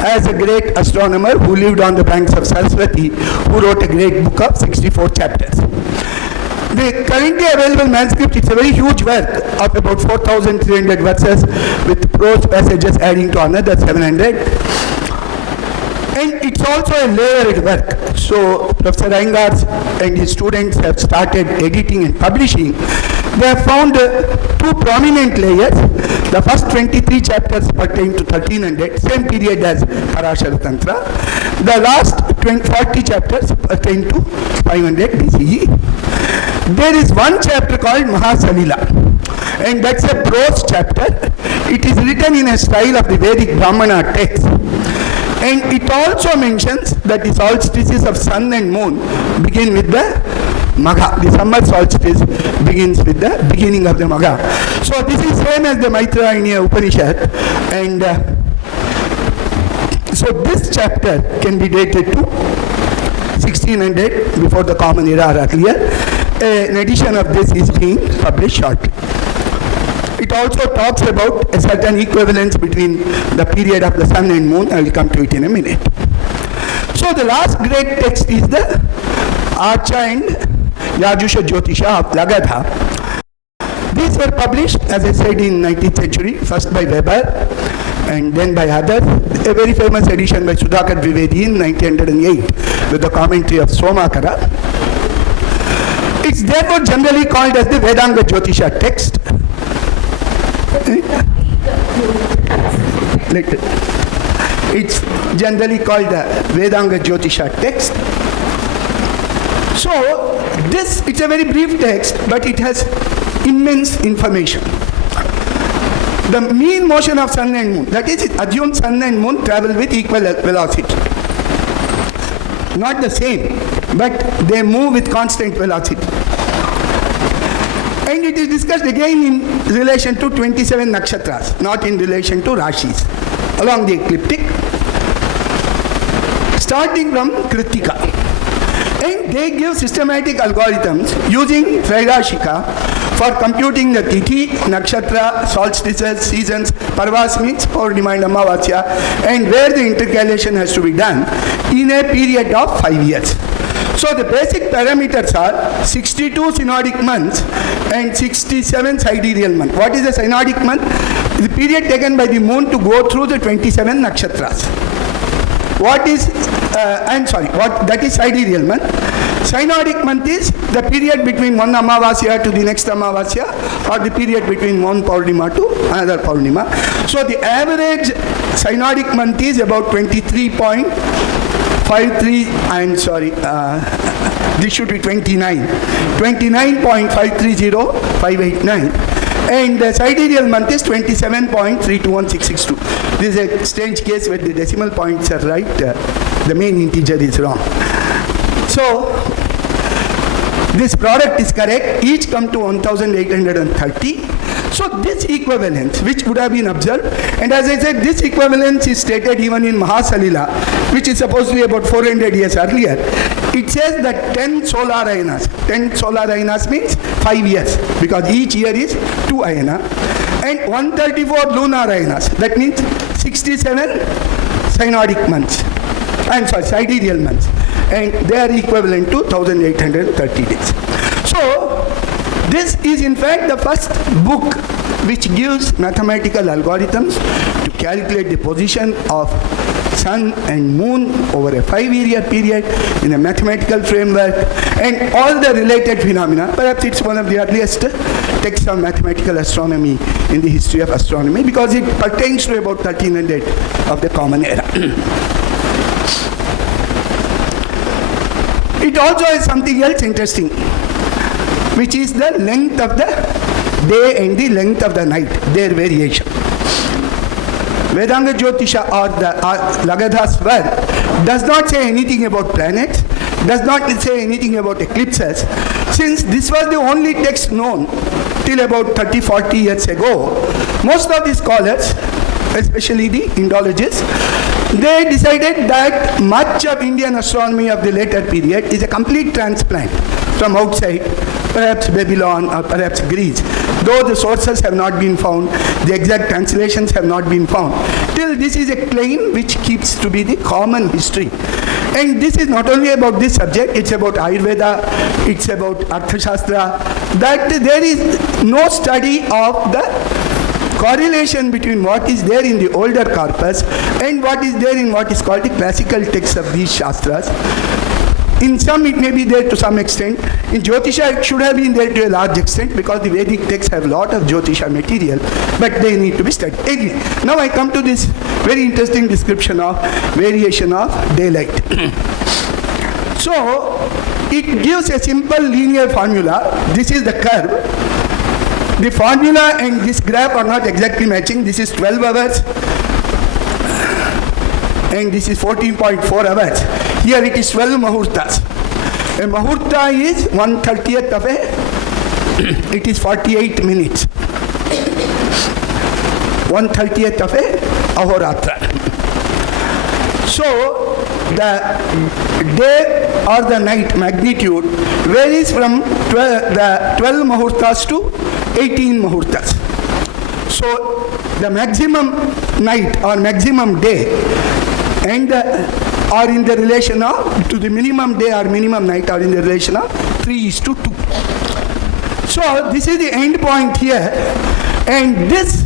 as a great astronomer who lived on the banks of Saraswati, who wrote a great book of 64 chapters. The currently available manuscript, it's a very huge work of about 4,300 verses with prose passages adding to another 700. And it's also a layered work. So Professor Iyengar and his students have started editing and publishing. They have found 2 prominent layers. The first 23 chapters pertain to 1300, same period as Parashara Tantra. The last 40 chapters pertain to 500 BCE. There is one chapter called Mahasalila, and that's a prose chapter. It is written in a style of the Vedic Brahmana text. And it also mentions that the solstices of sun and moon begin with the Magha. The summer solstice begins with the beginning of the Magha. So this is same as the Maitrayaniya Upanishad, and so this chapter can be dated to 1600, before the Common Era or earlier. An edition of this is being published shortly. It also talks about a certain equivalence between the period of the sun and moon. I will come to it in a minute. So the last great text is the Archa and Yajusha Jyotisha of Lagadha. These were published, as I said, in 19th century, first by Weber and then by others. A very famous edition by Sudhakar Dwivedi in 1908 with the commentary of Somakara. It's therefore generally called as the Vedanga Jyotisha text. It's generally called the Vedanga Jyotisha text. So this, it's a very brief text, but it has immense information. The mean motion of sun and moon, that is, it assumes sun and moon travel with equal velocity. Not the same, but they move with constant velocity. And it is discussed again in relation to 27 nakshatras, not in relation to rashis, along the ecliptic, starting from Kritika. And they give systematic algorithms using Trairashika for computing the Tithi, Nakshatra, solstices, seasons. Parvas means Purnima and Amavasya, and where the intercalation has to be done in a period of 5 years. So the basic parameters are 62 synodic months and 67 sidereal months. What is a synodic month? The period taken by the moon to go through the 27 nakshatras. What is, that is sidereal month. Synodic month is the period between one Amavasya to the next Amavasya, or the period between one Purnima to another Purnima. So the average synodic month is about 23.53, this should be 29.530589, and the sidereal month is 27.321662. This is a strange case where the decimal points are right, the main integer is wrong. So this product is correct, each come to 1830. So this equivalence, which would have been observed, and as I said, this equivalence is stated even in Mahasalila, which is supposed to be about 400 years earlier. It says that 10 solar ayanas. 10 solar ayanas means 5 years, because each year is 2 ayana. And 134 lunar ayanas. That means 67 synodic months. Sidereal months. And they are equivalent to 1830 days. So This is in fact the first book which gives mathematical algorithms to calculate the position of sun and moon over a 5-year period in a mathematical framework and all the related phenomena. Perhaps it's one of the earliest texts of mathematical astronomy in the history of astronomy because it pertains to about 1300 of the Common Era. It also has something else interesting, which is the length of the day and the length of the night, their variation. Vedanga Jyotisha or the Lagadha's work does not say anything about planets, does not say anything about eclipses, since this was the only text known till about 30-40 years ago. Most of the scholars, especially the Indologists, they decided that much of Indian astronomy of the later period is a complete transplant from outside, perhaps Babylon or perhaps Greece. Though the sources have not been found, the exact translations have not been found. Still, this is a claim which keeps to be the common history. And this is not only about this subject, it's about Ayurveda, it's about Arthashastra, that there is no study of the correlation between what is there in the older corpus and what is there in what is called the classical texts of these Shastras. In some it may be there to some extent. In Jyotisha it should have been there to a large extent because the Vedic texts have a lot of Jyotisha material, but they need to be studied. Again, now I come to this very interesting description of variation of daylight. So, it gives a simple linear formula. This is the curve. The formula and this graph are not exactly matching. This is 12 hours and this is 14.4 hours. Here it is 12 Muhurtas. A Muhurta is 1/30th of a, it is 48 minutes. 1/30th of a Ahoratra. So, the day or the night magnitude varies from the 12 Muhurtas to 18 Muhurtas. So, the maximum night or maximum day and are in the relation of, to the minimum day or minimum night are in the relation of 3:2. So, this is the end point here, and this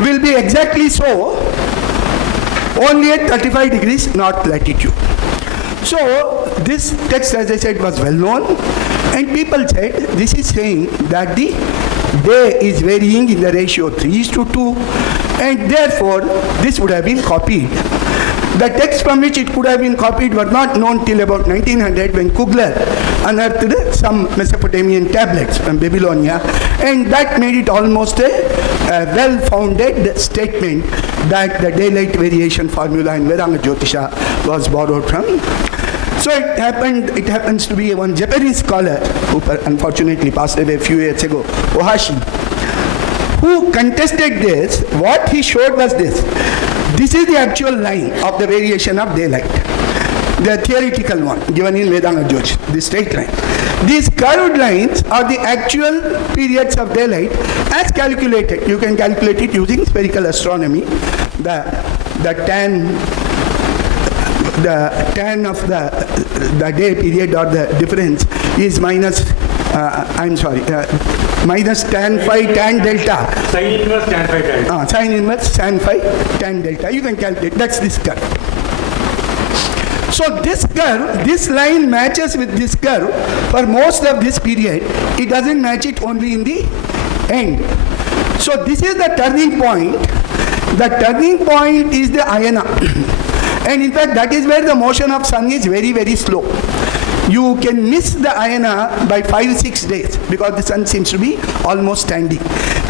will be exactly so only at 35 degrees north latitude. So, this text, as I said, was well known, and people said this is saying that the day is varying in the ratio 3:2, and therefore this would have been copied. The text from which it could have been copied were not known till about 1900 when Kugler unearthed some Mesopotamian tablets from Babylonia, and that made it almost a well-founded statement that the daylight variation formula in Vedanga Jyotisha was borrowed from. So it happens to be one Japanese scholar who unfortunately passed away a few years ago, Ohashi, who contested this. What he showed was this. This is the actual line of the variation of daylight, the theoretical one given in Vedanga Jyotisha, the straight line. These curved lines are the actual periods of daylight as calculated. You can calculate it using spherical astronomy. The tan of the day period or the difference is minus tan phi tan delta. Sin inverse tan phi tan. Sin inverse tan phi tan delta. You can calculate. That's this curve. So this curve, this line matches with this curve for most of this period. It doesn't match it only in the end. So this is the turning point. The turning point is the ayana. And in fact, that is where the motion of sun is very, very slow. You can miss the ayana by 5-6 days because the sun seems to be almost standing.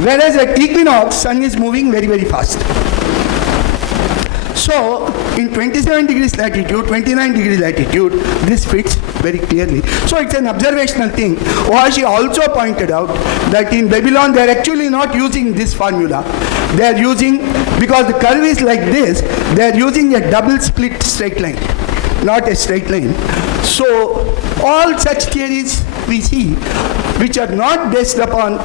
Whereas at equinox, sun is moving very, very fast. So, in 27 degrees latitude, 29 degrees latitude, this fits very clearly. So, it's an observational thing. Ohashi also pointed out that in Babylon, they are actually not using this formula. They are using, because the curve is like this, they are using a double split straight line, not a straight line. So, all such theories we see, which are not based upon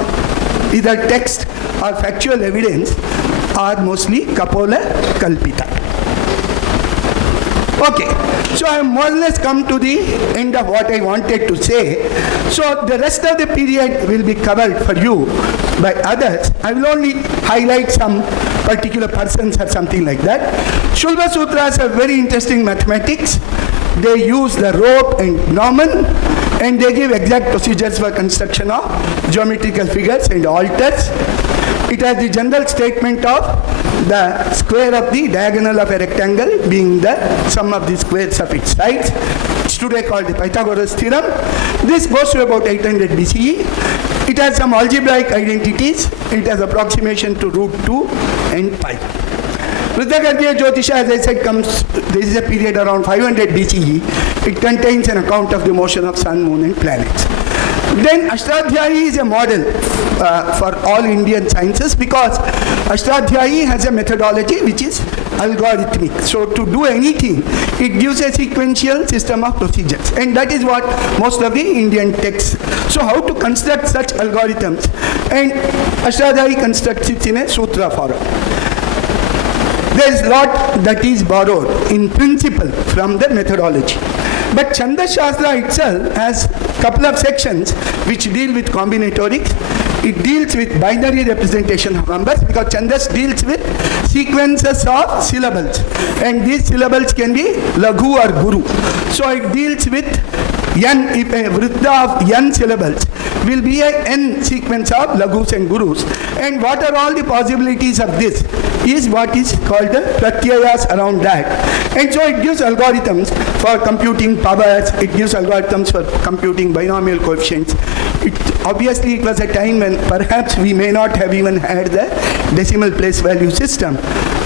either text or factual evidence, are mostly Kapola Kalpita. Okay, so I have more or less come to the end of what I wanted to say. So the rest of the period will be covered for you by others. I will only highlight some particular persons or something like that. Shulva Sutras are very interesting mathematics. They use the rope and gnomon, and they give exact procedures for construction of geometrical figures and altars. It has the general statement of the square of the diagonal of a rectangle being the sum of the squares of its sides. It's today called the Pythagoras theorem. This goes to about 800 BCE. It has some algebraic identities. It has approximation to root 2 and pi. Rudrakardiya Jyotisha, as I said, comes, this is a period around 500 BCE. It contains an account of the motion of sun, moon and planets. Then Ashtadhyayi is a model for all Indian sciences, because Ashtadhyayi has a methodology which is algorithmic. So to do anything, it gives a sequential system of procedures, and that is what most of the Indian texts. So how to construct such algorithms, and Ashtadhyayi constructs it in a sutra form. There is lot that is borrowed in principle from the methodology. But Chanda Shastra itself has a couple of sections which deal with combinatorics. It deals with binary representation of numbers, because Chandas deals with sequences of syllables, and these syllables can be Laghu or Guru. So it deals with n, if a vritta of n syllables will be a n sequence of Laghus and Gurus. And what are all the possibilities of this is what is called the pratyayas around that. And so it gives algorithms for computing powers, it gives algorithms for computing binomial coefficients. Obviously it was a time when perhaps we may not have even had the decimal place value system,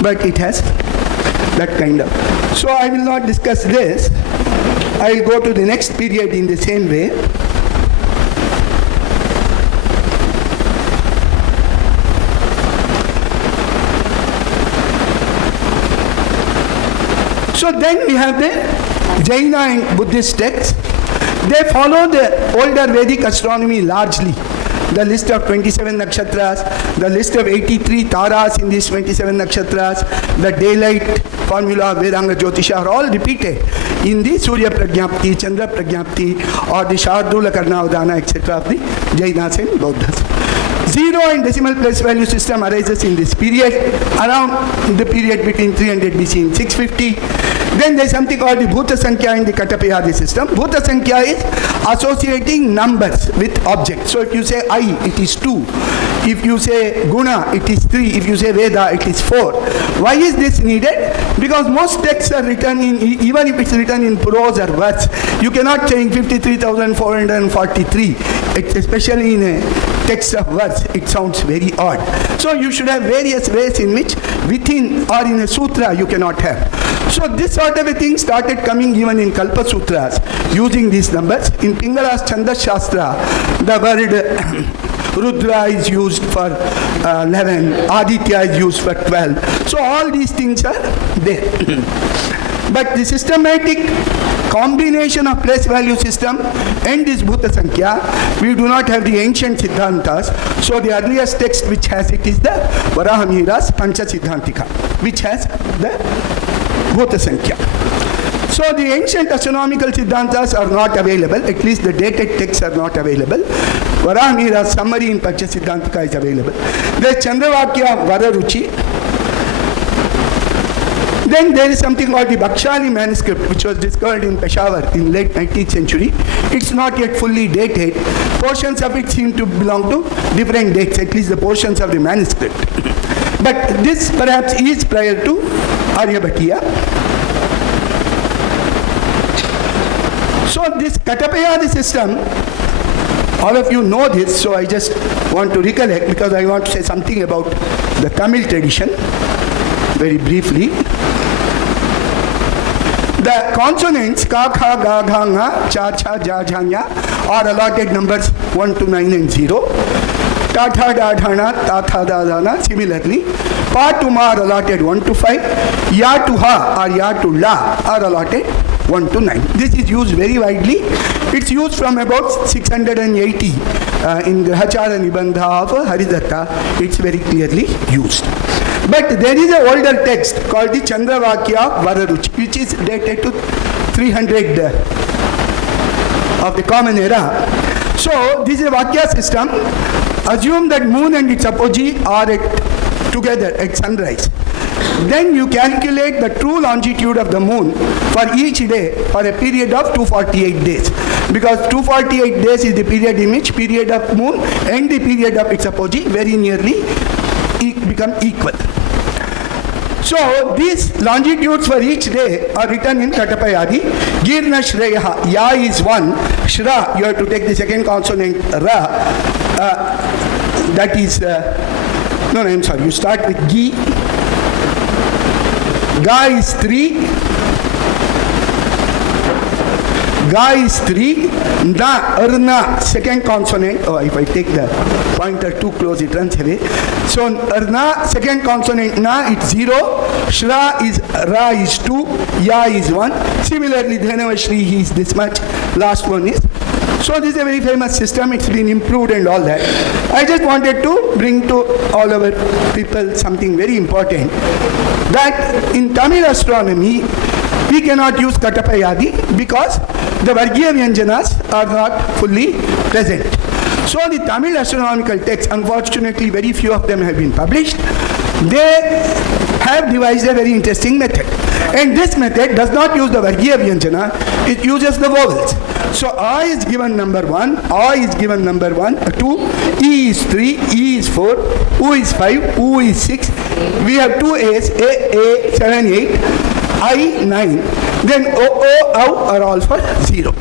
but it has that kind of. So I will not discuss this. I will go to the next period in the same way. So then we have the Jaina and Buddhist texts. They follow the older Vedic astronomy largely. The list of 27 nakshatras, the list of 83 taras in these 27 nakshatras, the daylight formula of Vedanga Jyotisha are all repeated in the Surya Pragyapti, Chandra Pragyapti, or the Shardula Karnavadana, etc. of the Jainas and Buddhas. Zero and decimal place value system arises in this period, around the period between 300 BC and 650. Then there is something called the Bhuta Sankhya and the Katapayadi system. Bhuta Sankhya is associating numbers with objects. So if you say I, it is 2. If you say Guna, it is 3. If you say Veda, it is 4. Why is this needed? Because most texts are written in, even if it's written in prose or verse, you cannot change 53,443. Especially in a text of verse, it sounds very odd. So you should have various ways in which within or in a sutra you cannot have. So this sort of a thing started coming even in Kalpa Sutras, using these numbers. In Pingala's Chanda Shastra, the word Rudra is used for 11, Aditya is used for 12. So all these things are there. But the systematic combination of place value system and this Bhuta Sankhya, we do not have the ancient Siddhantas. So the earliest text which has it is the Varahamihira's Pancha Siddhantika, which has the Bhuta Sankhya. So the ancient astronomical Siddhantas are not available, at least the dated texts are not available. Varahamihira's summary in Pancha Siddhantika is available. There is Chandravakya Vararuchi. Then there is something called the Bakshali manuscript, which was discovered in Peshawar in late 19th century. It's not yet fully dated. Portions of it seem to belong to different dates, at least the portions of the manuscript. But this perhaps is prior to Aryabhatiya. So this Katapayadi system, all of you know this, so I just want to recollect because I want to say something about the Tamil tradition very briefly. The consonants ka, kha, ga, gha, nga, cha, cha, ja, jha, nya are allotted numbers 1 to 9 and 0. Ta, tha, da, dha, na, ta, tha, da, da, na. Similarly, pa to ma are allotted 1 to 5. Ya to ha or ya to la are allotted 1 to 9. This is used very widely. It's used from about 680 in Grahachara Nibandha of Haridatta. It's very clearly used. But there is an older text called the Chandravakya of Vararuchi, which is dated to 300 of the Common Era. So this is a Vakya system. Assume that moon and its apogee are together at sunrise. Then you calculate the true longitude of the moon for each day for a period of 248 days. Because 248 days is the period in which period of moon and the period of its apogee very nearly become equal. So these longitudes for each day are written in Katapayadi. Girna Shreyaha, Ya is 1, Shra, you have to take the second consonant Ra, that is, you start with Gi, Ga is 3, Ga is 3, Na, Arna, second consonant, if I take the pointer too close it runs away. So Arna, second consonant Na, it's 0, Shra is, Ra is 2, Ya is 1. Similarly, Dhanavashri, he is this much, last one is. So this is a very famous system, it's been improved and all that. I just wanted to bring to all our people something very important, that in Tamil astronomy, we cannot use Katapayadi because the Vargiya Vyanjanas are not fully present. So the Tamil astronomical texts, unfortunately very few of them have been published. They have devised a very interesting method. And this method does not use the Vargiya Vyanjana, it uses the vowels. So A is given number 1, A is given number 1, 2, E is 3, E is 4, U is 5, U is 6. We have 2 A's, A, 7, 8, I, 9. Then O, O, are all for 0.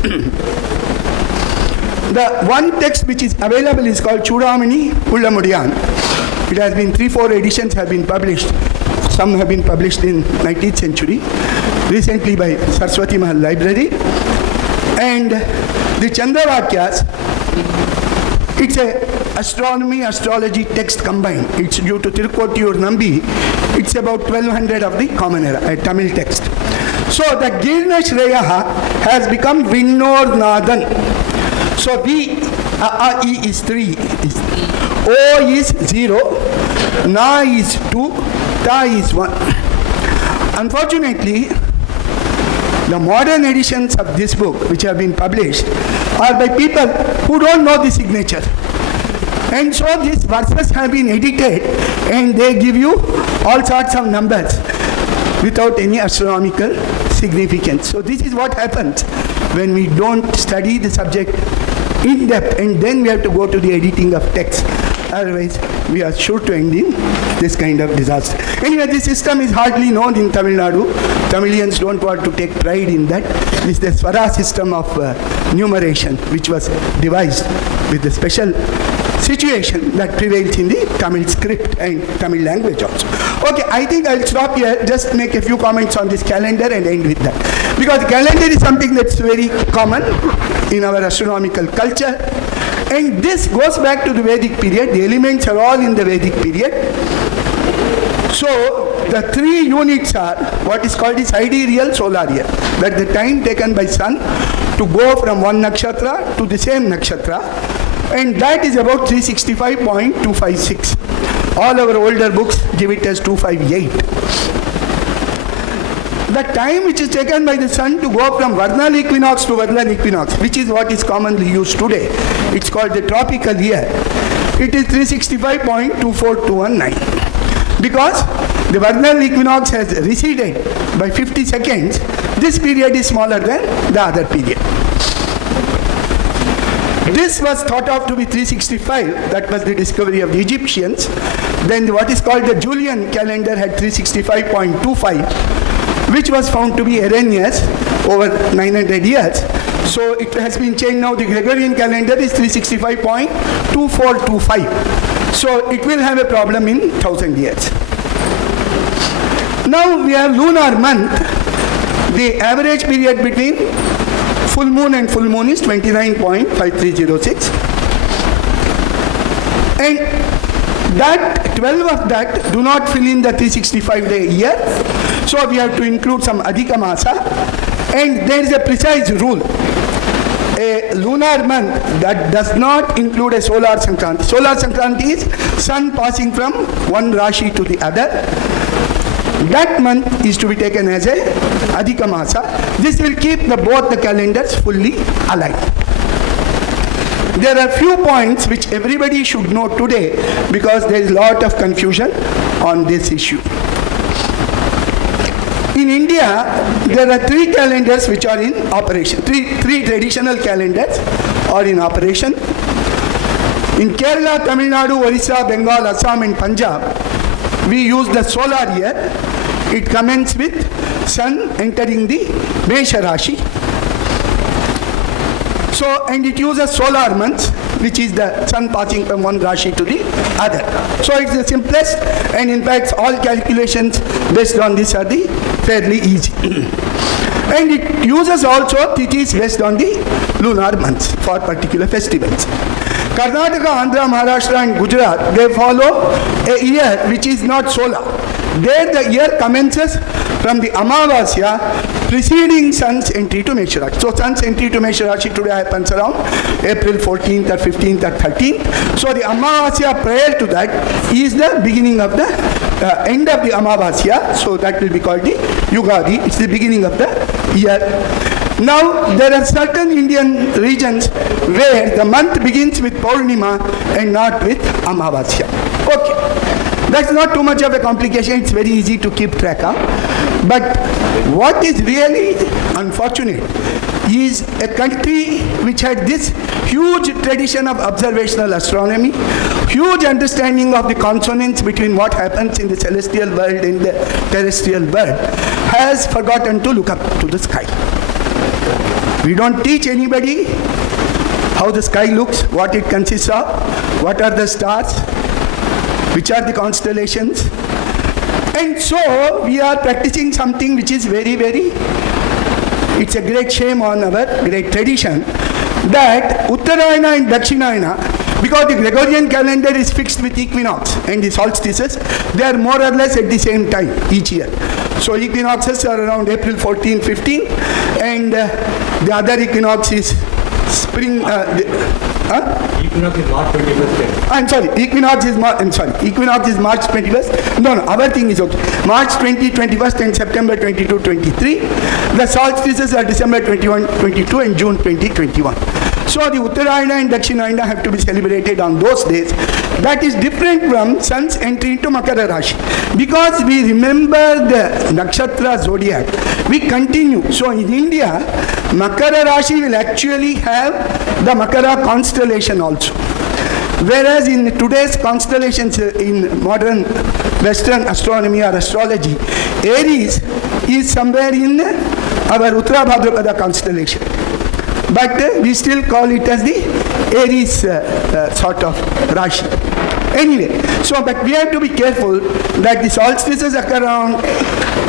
The one text which is available is called Chudamani Ullamudiyan. It has been 3-4 editions have been published. Some have been published in 19th century, recently by Saraswati Mahal Library. And the Chandravakyas, it's a astronomy, astrology text combined. It's due to Tirukottiur Nambi. It's about 1200 of the Common Era, a Tamil text. So the Girna Shreyaha has become Vinnor Nadan. So V, A, E is 3, O is 0, Na is 2, Ta is 1. Unfortunately, the modern editions of this book, which have been published, are by people who don't know the signature. And so these verses have been edited and they give you all sorts of numbers without any astronomical significance. So this is what happens when we don't study the subject in depth and then we have to go to the editing of text. Otherwise, we are sure to end in this kind of disaster. Anyway, this system is hardly known in Tamil Nadu. Tamilians don't want to take pride in that. This is the Swara system of numeration, which was devised with the special situation that prevails in the Tamil script and Tamil language also. Okay, I think I'll stop here, just make a few comments on this calendar and end with that. Because the calendar is something that's very common in our astronomical culture. And this goes back to the Vedic period. The elements are all in the Vedic period. So the 3 units are what is called the sidereal solar year. That's the time taken by sun to go from one nakshatra to the same nakshatra. And that is about 365.256. All our older books give it as 258. The time which is taken by the sun to go from vernal equinox to vernal equinox, which is what is commonly used today, it's called the tropical year. It is 365.24219. Because the vernal equinox has receded by 50 seconds, this period is smaller than the other period. This was thought of to be 365. That was the discovery of the Egyptians. Then what is called the Julian calendar had 365.25, which was found to be erroneous over 900 years. So it has been changed now. The Gregorian calendar is 365.2425. So it will have a problem in 1000 years. Now we have lunar month. The average period between full moon and full moon is 29.5306. And that 12 of that do not fill in the 365-day year. So we have to include some Adhika Masa. And there is a precise rule. a lunar month that does not include a solar Sankranti. Solar Sankranti is sun passing from one Rashi to the other. That month is to be taken as a Adhika Masa. This will keep both the calendars fully alive. There are few points which everybody should know today because there is a lot of confusion on this issue. In India, there are 3 calendars which are in operation. Three traditional calendars are in operation. In Kerala, Tamil Nadu, Orissa, Bengal, Assam and Punjab, we use the solar year. It commences with sun entering the Mesha Rashi. So, and it uses solar months, which is the sun passing from one Rashi to the other. So, it's the simplest, and in fact, all calculations based on this are the fairly easy. And it uses also tithis based on the lunar months for particular festivals. Karnataka, Andhra, Maharashtra and Gujarat, they follow a year which is not solar. There the year commences from the Amavasya preceding sun's entry to Mesha Rashi. So sun's entry to Mesha Rashi today happens around April 14th or 15th or 13th. So the Amavasya prior to that is the beginning of the end of the Amavasya. So that will be called the Yugadi. It's the beginning of the year. Now, there are certain Indian regions where the month begins with Purnima and not with Amavasya. Okay. That's not too much of a complication. It's very easy to keep track of. But what is really unfortunate is a country which had this huge tradition of observational astronomy, huge understanding of the consonance between what happens in the celestial world and the terrestrial world, has forgotten to look up to the sky. We don't teach anybody how the sky looks, what it consists of, what are the stars, which are the constellations. And so we are practicing something which is very, it's a great shame on our great tradition, that Uttarayana and Dakshinayana, because the Gregorian calendar is fixed with equinox and the solstices, they are more or less at the same time each year. So equinoxes are around April 14, 15, and the other equinox is spring. Equinox is March 21st. I'm sorry, equinox is March 21st. No, our thing is okay. March 20, 21st and September 22, 23. The solstices are December 21, 22 and June 20, 21. So the Uttarayana and Dakshinayana have to be celebrated on those days. That is different from sun's entry into Makara Rashi. Because we remember the nakshatra zodiac, we continue. So in India, Makara Rashi will actually have the Makara constellation also. Whereas in today's constellations in modern Western astronomy or astrology, Aries is somewhere in our Uttara Bhadrapada constellation. But we still call it as the Aries sort of Rashi. Anyway, so but we have to be careful that the solstices occur around,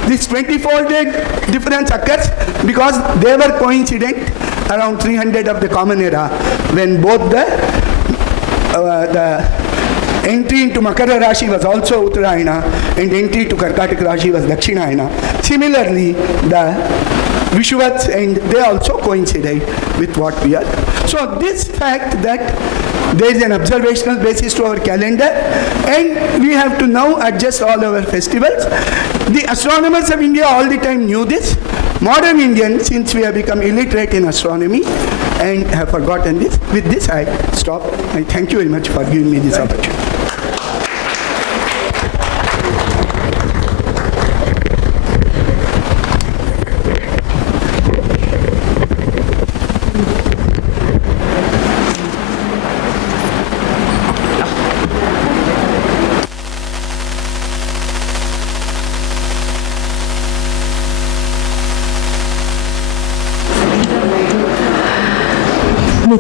this 24-day difference occurs because they were coincident around 300 of the Common Era when both the entry into Makara Rashi was also Uttarayana and entry to Karkataka Rashi was Dakshinayana. Similarly, the Vishuvats and they also coincide with what we are. So this fact that there is an observational basis to our calendar and we have to now adjust all our festivals. The astronomers of India all the time knew this. Modern Indians, since we have become illiterate in astronomy and have forgotten this, with this I stop. I thank you very much for giving me this opportunity.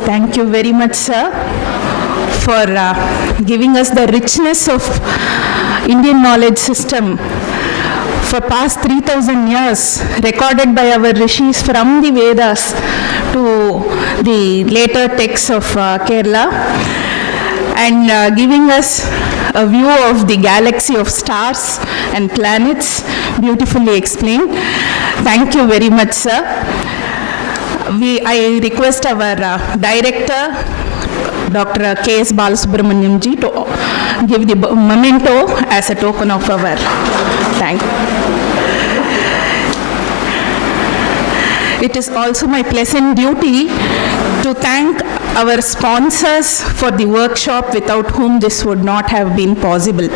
Thank you very much, sir, for giving us the richness of Indian knowledge system for past 3,000 years, recorded by our rishis from the Vedas to the later texts of Kerala, and giving us a view of the galaxy of stars and planets, beautifully explained. Thank you very much, sir. I request our director, Dr. K.S. Balasubramaniam ji, to give the memento as a token of our thank. It is also my pleasant duty to thank our sponsors for the workshop, without whom this would not have been possible.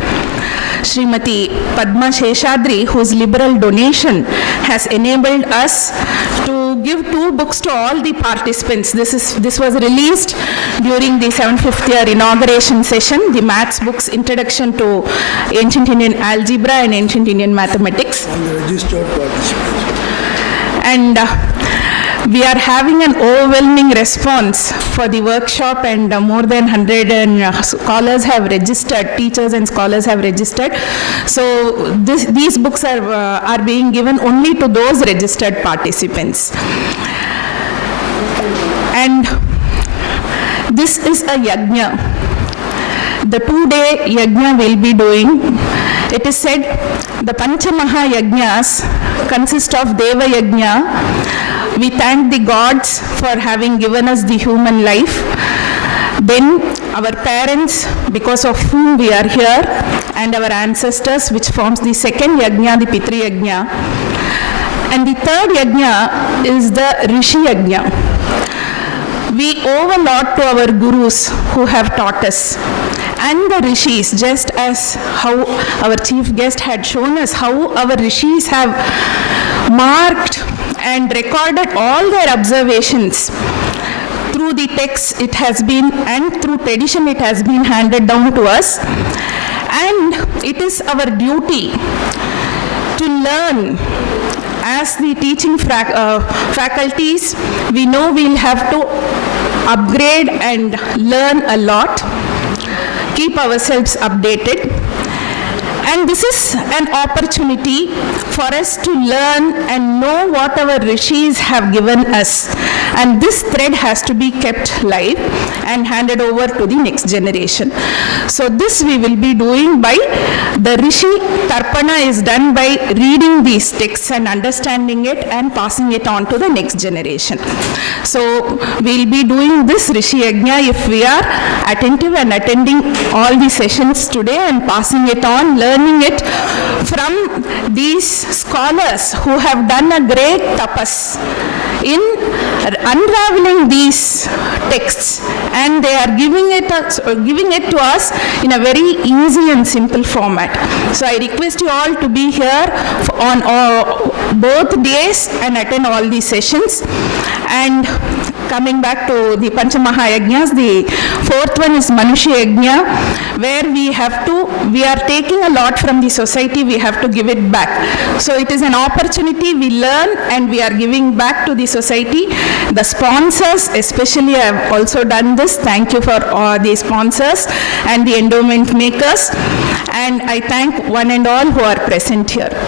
Srimati Padma Sheshadri, whose liberal donation has enabled us to give 2 books to all the participants. This was released during the 75th year inauguration session, the maths books, Introduction to Ancient Indian Algebra and Ancient Indian Mathematics. On the registered participants. And we are having an overwhelming response for the workshop, and more than 100 scholars have registered, teachers and scholars have registered. So these books are being given only to those registered participants. And this is a yajna. The 2-day yajna we'll be doing. It is said the Panchamaha yajnas consist of Deva yajna. We thank the gods for having given us the human life. Then our parents, because of whom we are here, and our ancestors, which forms the second yajna, the Pitri yajna. And the third yajna is the Rishi yajna. We owe a lot to our gurus who have taught us, and the rishis, just as how our chief guest had shown us how our rishis have marked and recorded all their observations. Through the texts it has been, and through tradition it has been handed down to us, and it is our duty to learn. As the teaching faculties, we know we'll have to upgrade and learn a lot, keep ourselves updated. And this is an opportunity for us to learn and know what our rishis have given us. And this thread has to be kept live and handed over to the next generation. So this we will be doing by the Rishi Tarpana is done by reading these texts and understanding it and passing it on to the next generation. So we'll be doing this Rishi Yajna if we are attentive and attending all the sessions today and passing it on, learning it from these scholars who have done a great tapas in unraveling these texts, and they are giving it to us in a very easy and simple format. So I request you all to be here on both days and attend all these sessions. And coming back to the Panchamaha Yajnas, the 4th one is Manushya Yajna, where we are taking a lot from the society, we have to give it back. So it is an opportunity, we learn and we are giving back to the society. The sponsors especially have also done this. Thank you for the sponsors and the endowment makers. And I thank one and all who are present here.